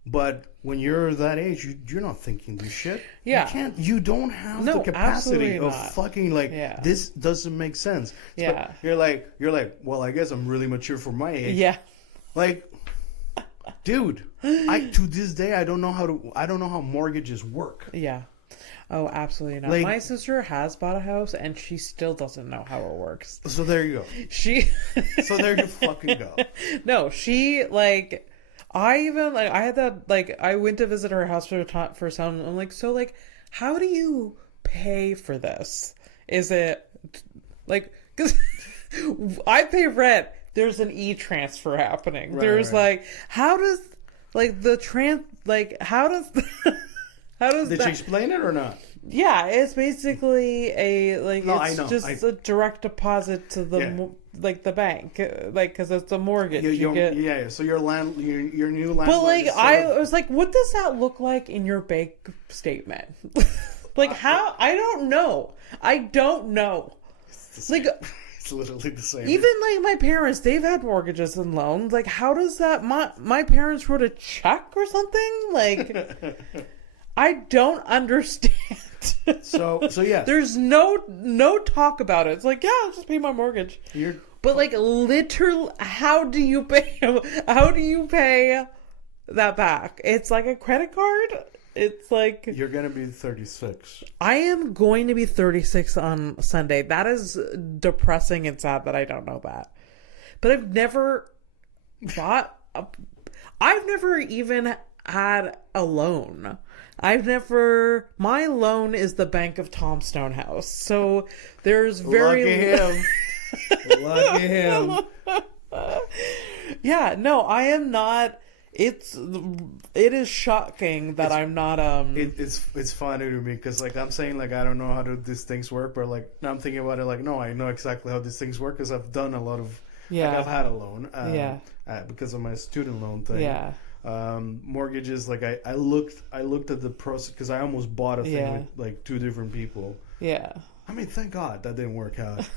But when you're that age, you're not thinking this shit. Yeah. You don't have the capacity of fucking like, this doesn't make sense. Yeah. So you're like, well, I guess I'm really mature for my age. Yeah. Like, dude, to this day, I don't know how mortgages work. Yeah. Oh, absolutely not. Like, my sister has bought a house and she still doesn't know how it works. So there you go. So there you fucking go. No, she like, I had that, like, I went to visit her house for some, and I'm like, so like, how do you pay for this? Is it like, because I pay rent, there's an e-transfer happening. There's like, how does like how does Did she explain it or not? Yeah, it's basically just a direct deposit to the like the bank, like, because it's a mortgage. You get, So your new landlord. But like, I was like, what does that look like in your bank statement? Like, how? I don't know. Like, literally the same. Even like my parents, they've had mortgages and loans. Like, how does that? My parents wrote a check or something. Like, I don't understand. So yeah. There's no talk about it. It's like, yeah, I'll just pay my mortgage. But like, literally, how do you pay that back? It's like a credit card. It's like... You're going to be 36. I am going to be 36 on Sunday. That is depressing and sad that I don't know that. But I've never even had a loan. My loan is the Bank of Tom Stonehouse. So there's very... Lucky him. Lucky him. Yeah, no, I am not... It is shocking that I'm not It's funny to me because like I'm saying like I don't know how these things work, but like now I'm thinking about it like no, I know exactly how these things work because I've done a lot of like, I've had a loan because of my student loan thing. Mortgages, like I looked at the process because I almost bought a thing with like 2 different people. I mean, thank God that didn't work out.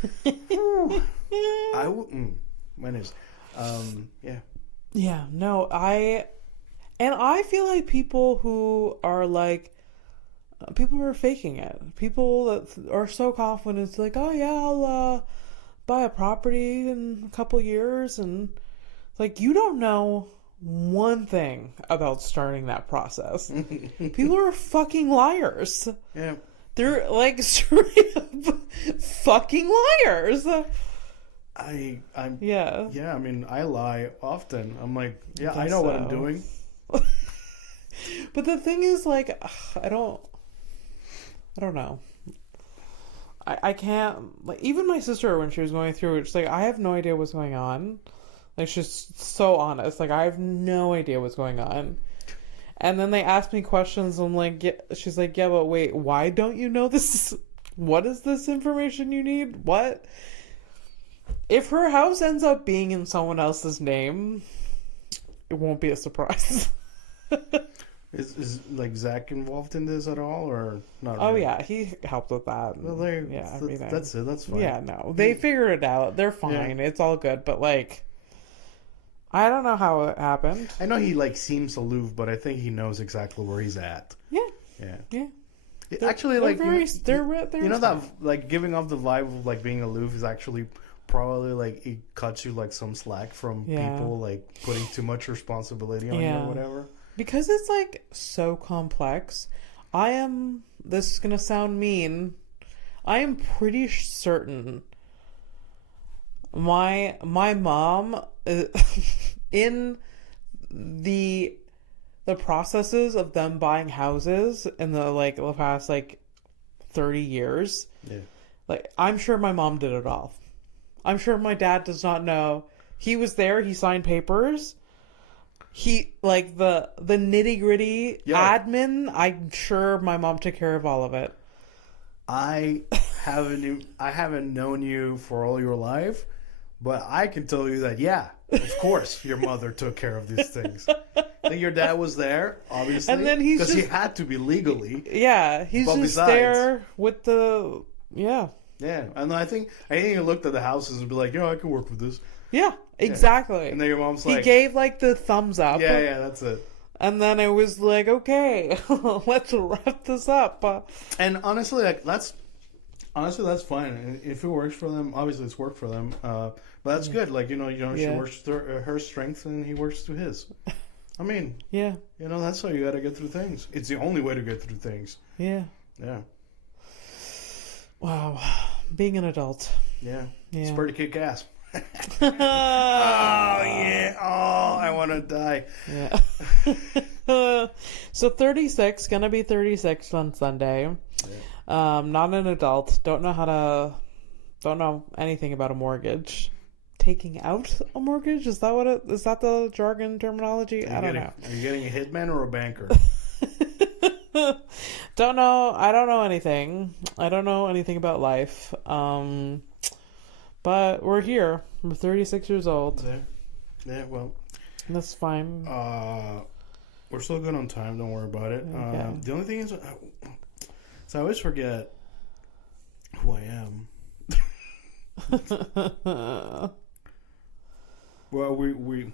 I feel like people who are faking it. People that are so confident, it's like, oh yeah, I'll buy a property in a couple years, and like you don't know one thing about starting that process. People are fucking liars. Yeah. They're like straight up fucking liars. I mean, I lie often. I'm like, I know what I'm doing. But the thing is, like, I don't know. I can't, like, even my sister, when she was going through it, she's like, I have no idea what's going on. Like, she's so honest. Like, I have no idea what's going on. And then they ask me questions, and I'm like, she's like, yeah, but wait, why don't you know this? What is this information you need? What? If her house ends up being in someone else's name, it won't be a surprise. Is like Zach involved in this at all, or not? Oh really? Yeah, he helped with that. Well, that's it. That's fine. Yeah, no, they figured it out. They're fine. Yeah. It's all good. But like, I don't know how it happened. I know he like seems aloof, but I think he knows exactly where he's at. Yeah. Actually, like they're you know that like giving off the vibe of like being aloof is actually probably like it cuts you like some slack from people like putting too much responsibility on you or whatever. Because it's like so complex. This is gonna sound mean. I am pretty certain my mom in the processes of them buying houses in the past 30 years. Yeah. Like, I'm sure my mom did it all. I'm sure my dad does not know. He was there, he signed papers. He, like, the nitty-gritty admin, I'm sure my mom took care of all of it. I haven't known you for all your life, but I can tell you that, of course, your mother took care of these things. I think your dad was there, obviously, and then he had to be legally. Yeah, he's just there with the Yeah, and I think he looked at the houses and be like, I can work with this. Yeah, exactly. And then your mom's like... He gave, the thumbs up. Yeah, that's it. And then it was like, okay, let's wrap this up. And honestly, that's fine. If it works for them, obviously it's worked for them. But that's good. She works through her strengths and he works through his. I mean... Yeah. That's how you got to get through things. It's the only way to get through things. Yeah. Yeah. Wow. Being an adult. Yeah. It's pretty kick-ass. Oh yeah! Oh, I want to die. Yeah. So 36, gonna be 36 on Sunday. Yeah. Not an adult. Don't know anything about a mortgage. Taking out a mortgage? Is that the jargon terminology? I don't know. Are you getting a hitman or a banker? Don't know. I don't know anything. I don't know anything about life. But we're here. We're 36 years old. Yeah, well. That's fine. We're still good on time. Don't worry about it. Okay. The only thing is, I always forget who I am. Well, we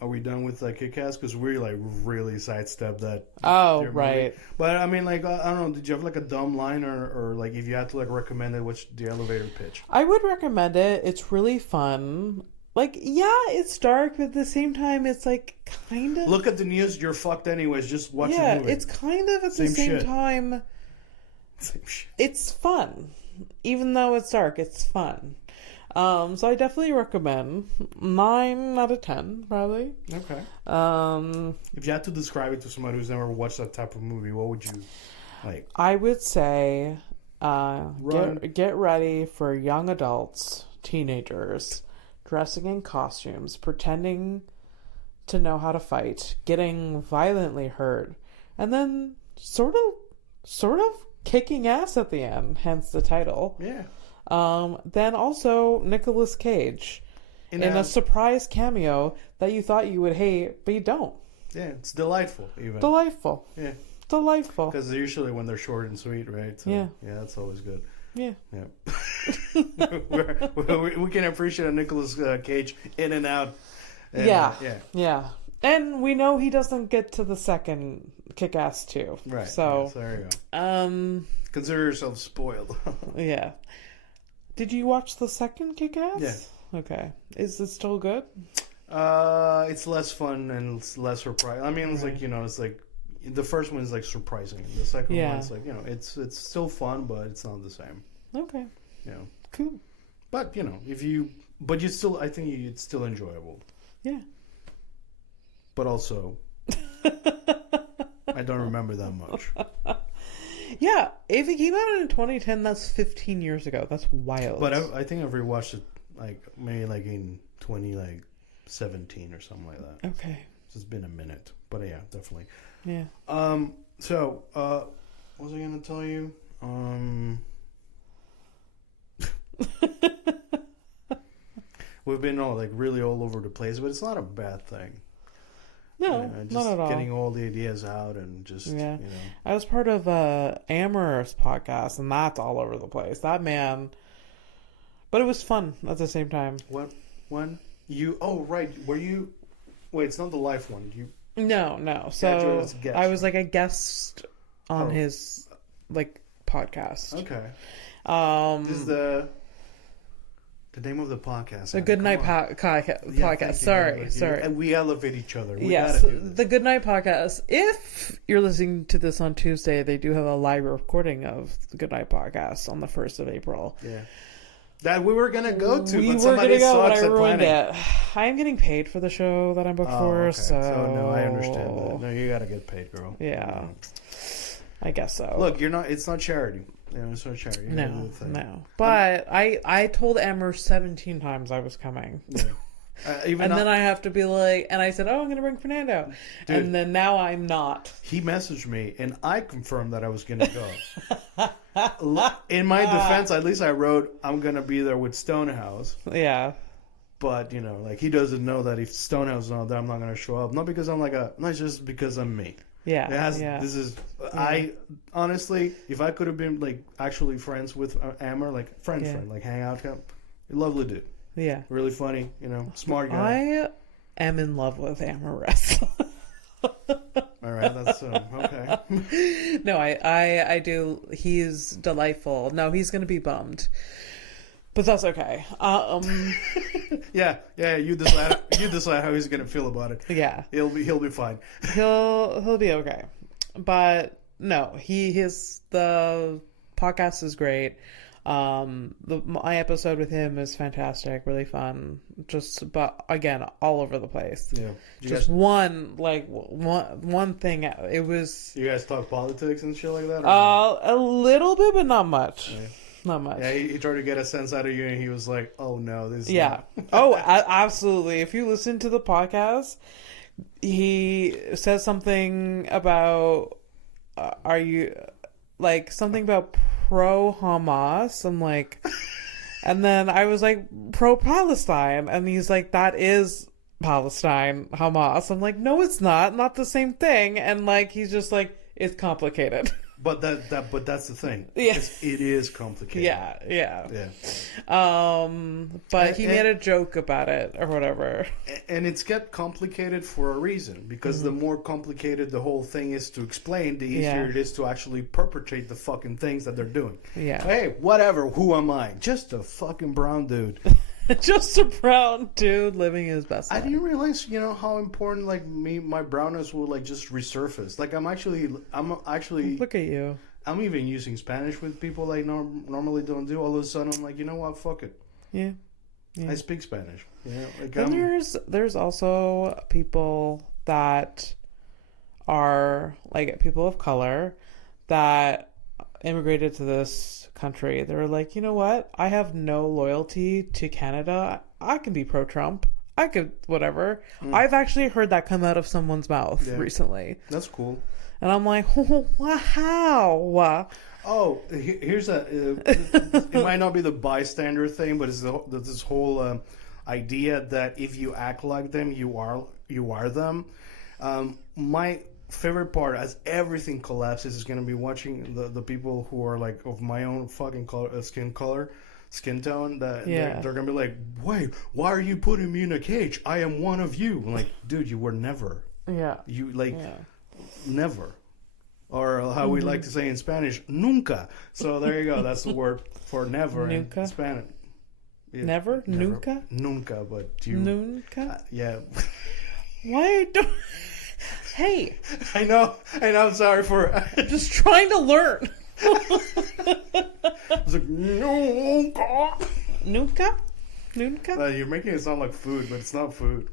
are we done with Kickass? Because we really sidestepped that. Oh, right. But I mean, I don't know. Did you have a dumb line or if you had to recommend it, what's the elevator pitch? I would recommend it. It's really fun. Yeah, it's dark, but at the same time, it's kind of. Look at the news. You're fucked anyways. Just watch the movie. Yeah, it's kind of at the same time. Same shit. It's fun, even though it's dark. It's fun. So I definitely recommend 9 out of 10, probably. Okay. If you had to describe it to somebody who's never watched that type of movie, what would you like? I would say, get ready for young adults, teenagers, dressing in costumes, pretending to know how to fight, getting violently hurt, and then sort of kicking ass at the end. Hence the title. Yeah. Then also Nicolas Cage in a surprise cameo that you thought you would hate, but you don't. Yeah, it's delightful. Even delightful. Yeah, delightful. Because usually when they're short and sweet, right? So, yeah, that's always good. Yeah, yeah. we can appreciate a Nicolas Cage in and out. And, yeah. And we know he doesn't get to the second Kick-Ass 2. Right. So, yes, there you go. Consider yourself spoiled. Yeah. Did you watch the second Kick-Ass? Yeah. Okay. Is it still good? It's less fun and it's less surprising. I mean, it's it's the first one is surprising. The second one's it's still fun, but it's not the same. Okay. Cool. But I think it's still enjoyable. Yeah. But also, I don't remember that much. Yeah, if it came out in 2010, that's 15 years ago. That's wild. But I think I've rewatched it maybe in 2017 or something like that. Okay. So it's been a minute, but yeah, definitely. Yeah. So, what was I gonna tell you? We've been really all over the place, but it's not a bad thing. No, just not at all. Getting all the ideas out and just I was part of Amher's podcast, and that's all over the place. That man, but it was fun at the same time. What one? You? Oh, right. Were you? Wait, it's not the live one. You? No. So I was a guest on his podcast. Okay. This is the name of the podcast. The Good Night podcast. Sorry. And we elevate each other. Yes, the Good Night podcast. If you're listening to this on Tuesday, they do have a live recording of the Good Night podcast on the 1st of April. Yeah. That we were gonna go to, but somebody sucks at planning. I am getting paid for the show that I'm booked for, okay. so no, I understand that. No, you gotta get paid, girl. Yeah, I guess so. Look, you're not. It's not charity. It's not charity. No. But I told Emmer 17 times I was coming. Yeah. Then I have to be and I said, oh, I'm going to bring Fernando. Dude, and then now I'm not. He messaged me and I confirmed that I was going to go. In my defense, at least I wrote, I'm going to be there with Stonehouse. Yeah. But, he doesn't know that if Stonehouse is not there, I'm not going to show up. Not because I'm not just because I'm me. Yeah. This is, I honestly, if I could have been actually friends with Amber, friend, hang out, lovely dude. Yeah. Really funny, smart guy. I am in love with Amaris. All right, that's okay. No, I do. He's delightful. No, he's going to be bummed. But that's okay. Yeah. You decide how he's gonna feel about it. Yeah, he'll be fine. He'll be okay. But no, the podcast is great. My episode with him is fantastic, really fun. But again, all over the place. Yeah. One thing. It was. You guys talk politics and shit like that? A little bit, but not much. Yeah. Not much. Yeah, he tried to get a sense out of you, and he was like, "Oh no, this." Yeah. Absolutely. If you listen to the podcast, he says something about, "Are you something about pro Hamas?" I'm like, and then I was like, pro Palestine, and he's like, "That is Palestine, Hamas." I'm like, "No, it's not. Not the same thing." And he's just like, "It's complicated." But that's the thing. Yeah. It is complicated. Yeah. But he made a joke about it or whatever. And it's get complicated for a reason, because the more complicated the whole thing is to explain, the easier it is to actually perpetrate the fucking things that they're doing. Yeah. Hey, whatever. Who am I? Just a fucking brown dude. Just a brown dude living his best life. I didn't realize, how important my brownness will just resurface. I'm actually Look at you. I'm even using Spanish with people I normally don't do. All of a sudden, I'm like, you know what? Fuck it. Yeah. I speak Spanish. There's also people that are people of color that immigrated to this country. They're like, you know what? I have no loyalty to Canada. I can be pro-Trump. I could whatever. I've actually heard that come out of someone's mouth recently. That's cool. And I'm like, wow. Oh, here's it might not be the bystander thing, but it's this whole idea that if you act like them, you are them. My favorite part, as everything collapses, is going to be watching the people who are of my own fucking skin tone. That they're going to be like, wait, why are you putting me in a cage? I am one of you. I'm like, dude, you were never. Yeah. You never. Or how we like to say in Spanish, nunca. So there you go. That's the word for never in Spanish. Yeah, never? Nunca? Nunca, but you... Nunca? Yeah. Why don't... Hey. I know. I'm sorry for... I'm just trying to learn. It's like, nunca. Nunca? Nunca? You're making it sound like food, but it's not food.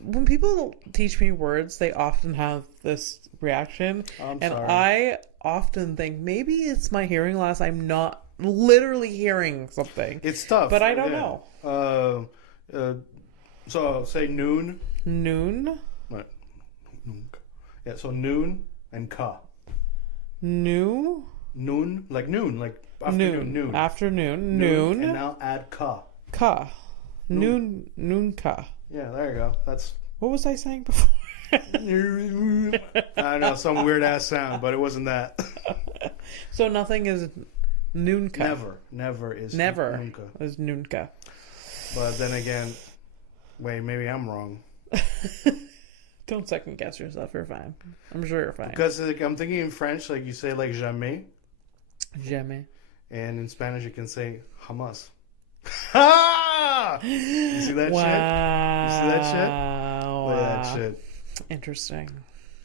When people teach me words, they often have this reaction. I'm and sorry. I often think maybe it's my hearing loss. I'm not literally hearing something. It's tough. But I don't know. So say noon. Noon? What? Yeah, so noon and ka. New? Noon, like noon, like afternoon. Noon. Afternoon. Noon. And now add ka. Ka. Noon ka. Yeah, there you go. That's... What was I saying before? I don't know, some weird ass sound, but it wasn't that. So nothing is noonka. Never is noonka. Is noonka. But then again, wait, maybe I'm wrong. Don't second guess yourself. You're fine. I'm sure you're fine. Because I'm thinking in French, you say jamais. Jamais. And in Spanish, you can say jamás. Ha! You see that shit? You see that shit? Look at that shit.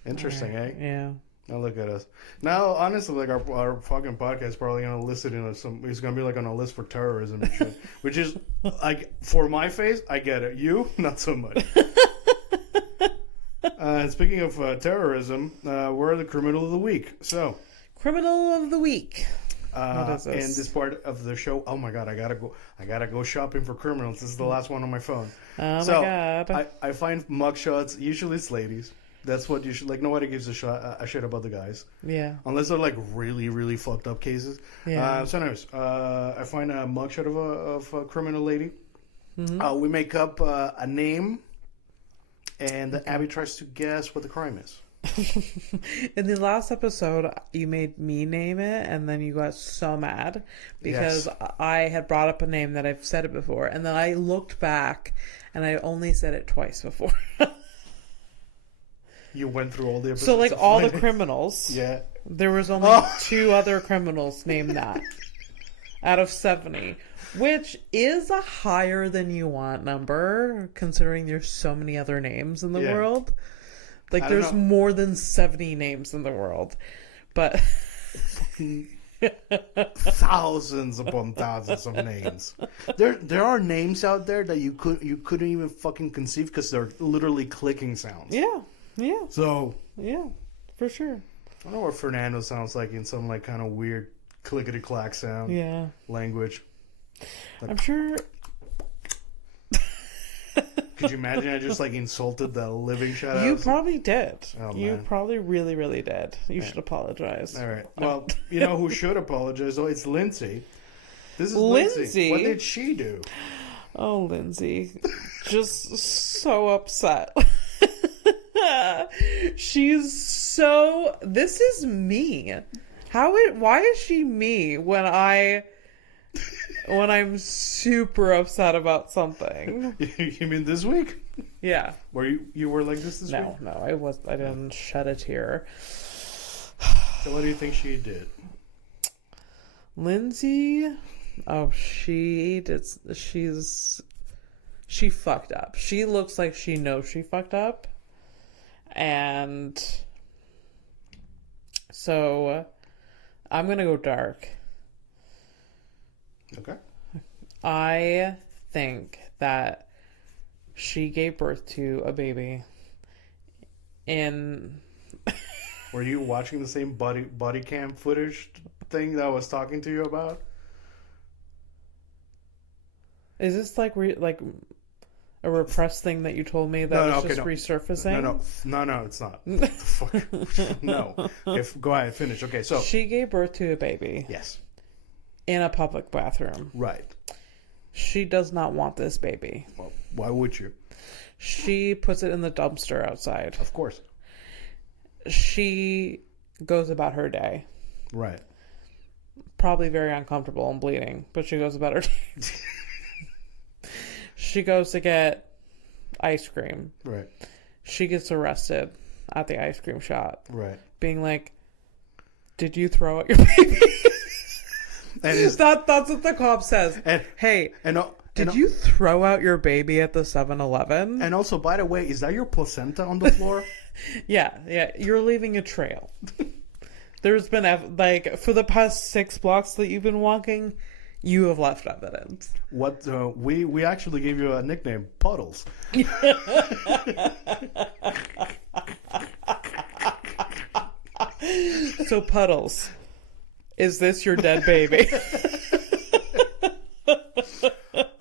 Interesting, eh? Yeah. Now look at us. Now, honestly, our fucking podcast is probably gonna list it it's gonna be on a list for terrorism and shit. Which is for my face, I get it. You, not so much. Speaking of terrorism, we're the criminal of the week. So, criminal of the week. What is this? And this part of the show, oh my god, I gotta go shopping for criminals. This is the last one on my phone. Oh my god. I find mugshots, usually it's ladies. That's what you should nobody gives a shit about the guys. Yeah. Unless they're really, really fucked up cases. Yeah. So anyways, I find a mugshot of a criminal lady. Mm-hmm. We make up a name, and Abby tries to guess what the crime is. In the last episode, you made me name it, and then you got so mad because I had brought up a name that I've said it before, and then I looked back, and I only said it twice before. You went through all the episodes. So, all the criminals. Yeah. There was only 2 other criminals named that out of 70, which is a higher than you want number, considering there's so many other names in the world. There's more than 70 names in the world. But thousands upon thousands of names. There are names out there that you couldn't even fucking conceive because they're literally clicking sounds. Yeah. So yeah, for sure. I don't know what Fernando sounds like in some kind of weird clickety clack sound. Yeah. Language. I'm sure. Could you imagine I just insulted the living shit out? You probably did. Oh, you man. Probably really, really did. You should apologize. All right. Well, you know who should apologize? Oh, it's Lindsay. This is Lindsay. What did she do? Oh, Lindsay. Just so upset. She's so this is me. Why is she me when I'm super upset about something? You mean this week? Yeah. You were like this week? No, I didn't shed a tear. So what do you think she did? Lindsay, she fucked up. She looks like she knows she fucked up. And so I'm going to go dark. Okay. I think that she gave birth to a baby in... Were you watching the same body cam footage thing that I was talking to you about? Is this like a repressed thing that you told me that was just resurfacing? No, it's not. Fuck. No. Okay, go ahead, finish. Okay, so she gave birth to a baby. Yes. In a public bathroom. Right. She does not want this baby. Well, why would you? She puts it in the dumpster outside. Of course. She goes about her day. Right. Probably very uncomfortable and bleeding, but she goes about her day. She goes to get ice cream. Right. She gets arrested at the ice cream shop. Right. Being like, did you throw out your baby? And that's what the cop says. Did you throw out your baby at the 7-Eleven? And also, by the way, is that your placenta on the floor? Yeah. You're leaving a trail. There's been, for the past 6 blocks that you've been walking, you have left evidence. What, we actually gave you a nickname, Puddles. So, Puddles, is this your dead baby?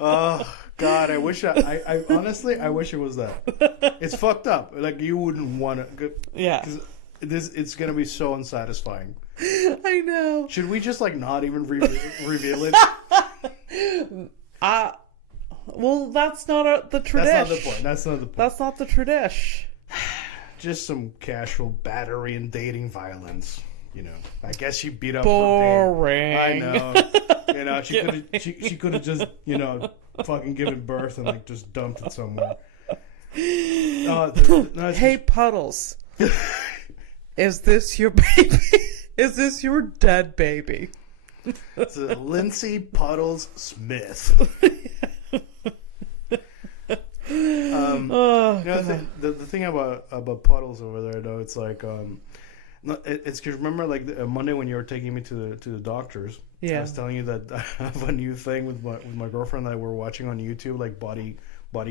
Oh, God, I wish I honestly, I wish it was that. It's fucked up. Like, you wouldn't want to. Yeah. Because it's going to be so unsatisfying. I know. Should we just, not even reveal it? Well, that's not the tradition. That's not the point. That's not the tradition. Just some casual battery and dating violence. I guess she beat up boring. I know. She could have just, fucking given birth and just dumped it somewhere. Hey, Puddles. Is this your baby? Is this your dead baby? It's Lindsay Puddles Smith. The thing about Puddles over there, though, it's like it's because remember Monday when you were taking me to the doctors. Yeah. I was telling you that I have a new thing with my girlfriend that we're watching on YouTube, like body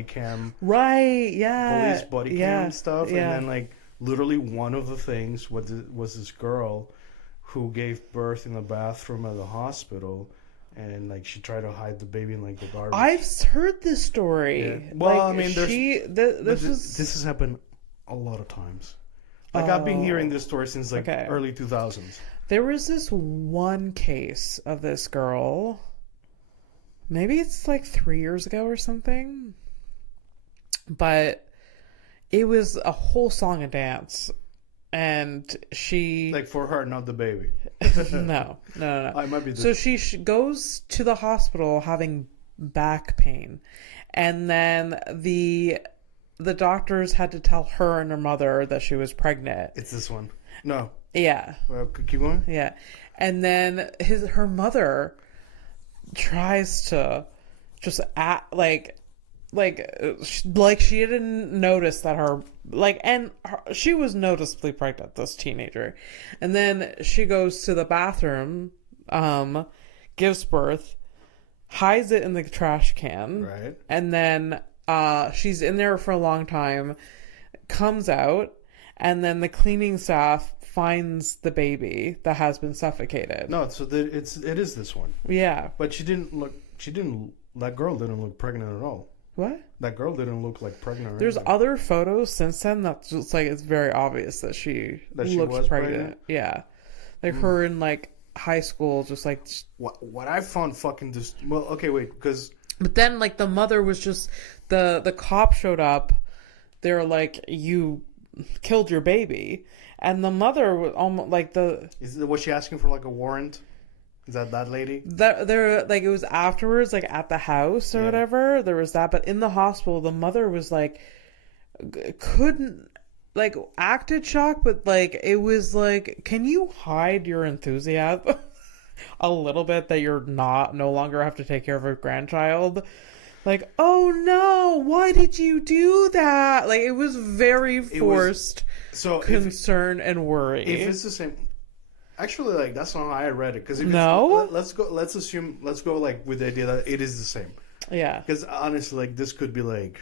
cam. Right. Yeah. Police body cam stuff, yeah. And then literally one of the things was this girl who gave birth in the bathroom at the hospital, and she tried to hide the baby in the garbage. I've heard this story. Yeah. Well, I mean, this has happened a lot of times. I've been hearing this story since early 2000s. There was this one case of this girl. Maybe it's 3 years ago or something. But it was a whole song and dance. And she... for her, not the baby. No. I might be so she goes to the hospital having back pain. And then the doctors had to tell her and her mother that she was pregnant. It's this one. No. Yeah. Well, keep going. Yeah. And then her mother tries to just act she didn't notice that she was noticeably pregnant, this teenager. And then she goes to the bathroom, gives birth, hides it in the trash can. Right. And then she's in there for a long time, comes out, and then the cleaning staff finds the baby that has been suffocated. No, so it is this one. Yeah. But that girl didn't look pregnant at all. What? That girl didn't look pregnant. There's other photos since then that's just it's very obvious that she looks pregnant. Yeah. Her in high school, just what I found fucking well, okay, wait, because... But then the mother was just... The cop showed up. They were like, you killed your baby. And the mother was almost like was she asking for like a warrant? Is that lady? There, like, it was afterwards, like at the house or whatever. There was that, but in the hospital, the mother was like, couldn't, like, acted shocked, but like it was like, can you hide your enthusiasm a little bit that you're no longer have to take care of a grandchild? Like, oh no, why did you do that? Like, it was very forced concern and worry. If it's the same. Actually, like, that's not how I read it. Because let's go like with the idea that it is the same. Yeah. Because honestly, like, this could be like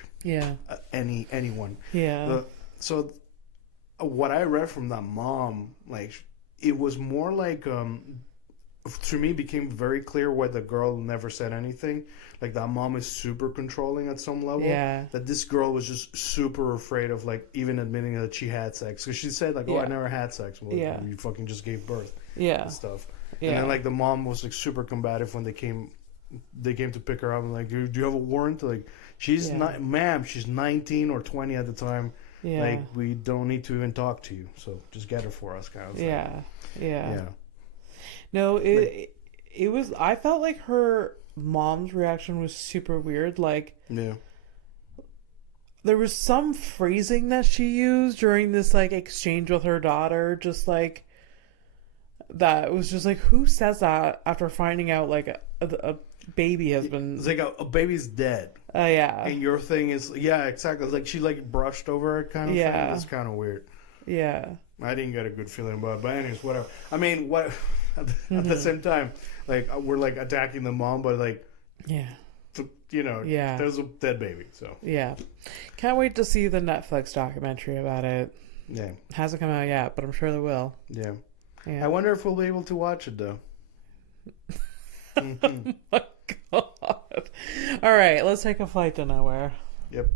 anyone. Yeah. So what I read from that mom, like, it was more like to me became very clear why the girl never said anything. Like, that mom is super controlling at some level. Yeah. That this girl was just super afraid of, like, even admitting that she had sex. Because she said, like, oh, I never had sex. Well, you fucking just gave birth. Yeah. And stuff. Yeah. And then, like, the mom was, like, super combative when they came to pick her up. And, like, do you have a warrant? Like, she's not, ma'am, she's 19 or 20 at the time. Yeah. Like, we don't need to even talk to you. So just get her for us, kind of thing. Yeah. Yeah. Yeah. No, it was, I felt like her mom's reaction was super weird. Like, there was some phrasing that she used during this, like, exchange with her daughter, just like, that was just like, who says that after finding out, like, a baby has been... It's like a baby's dead. Yeah. And your thing is... Yeah, exactly. It's like she, like, brushed over it kind of thing. It's kind of weird. Yeah. I didn't get a good feeling about it. But anyways, whatever. I mean, what... At the same time, like, we're, like, attacking the mom, but, like... Yeah. You know, there's a dead baby, so... Yeah. Can't wait to see the Netflix documentary about it. Yeah. Hasn't come out yet, but I'm sure they will. Yeah. I wonder if we'll be able to watch it, though. Oh my god. All right, let's take a flight to nowhere. Yep.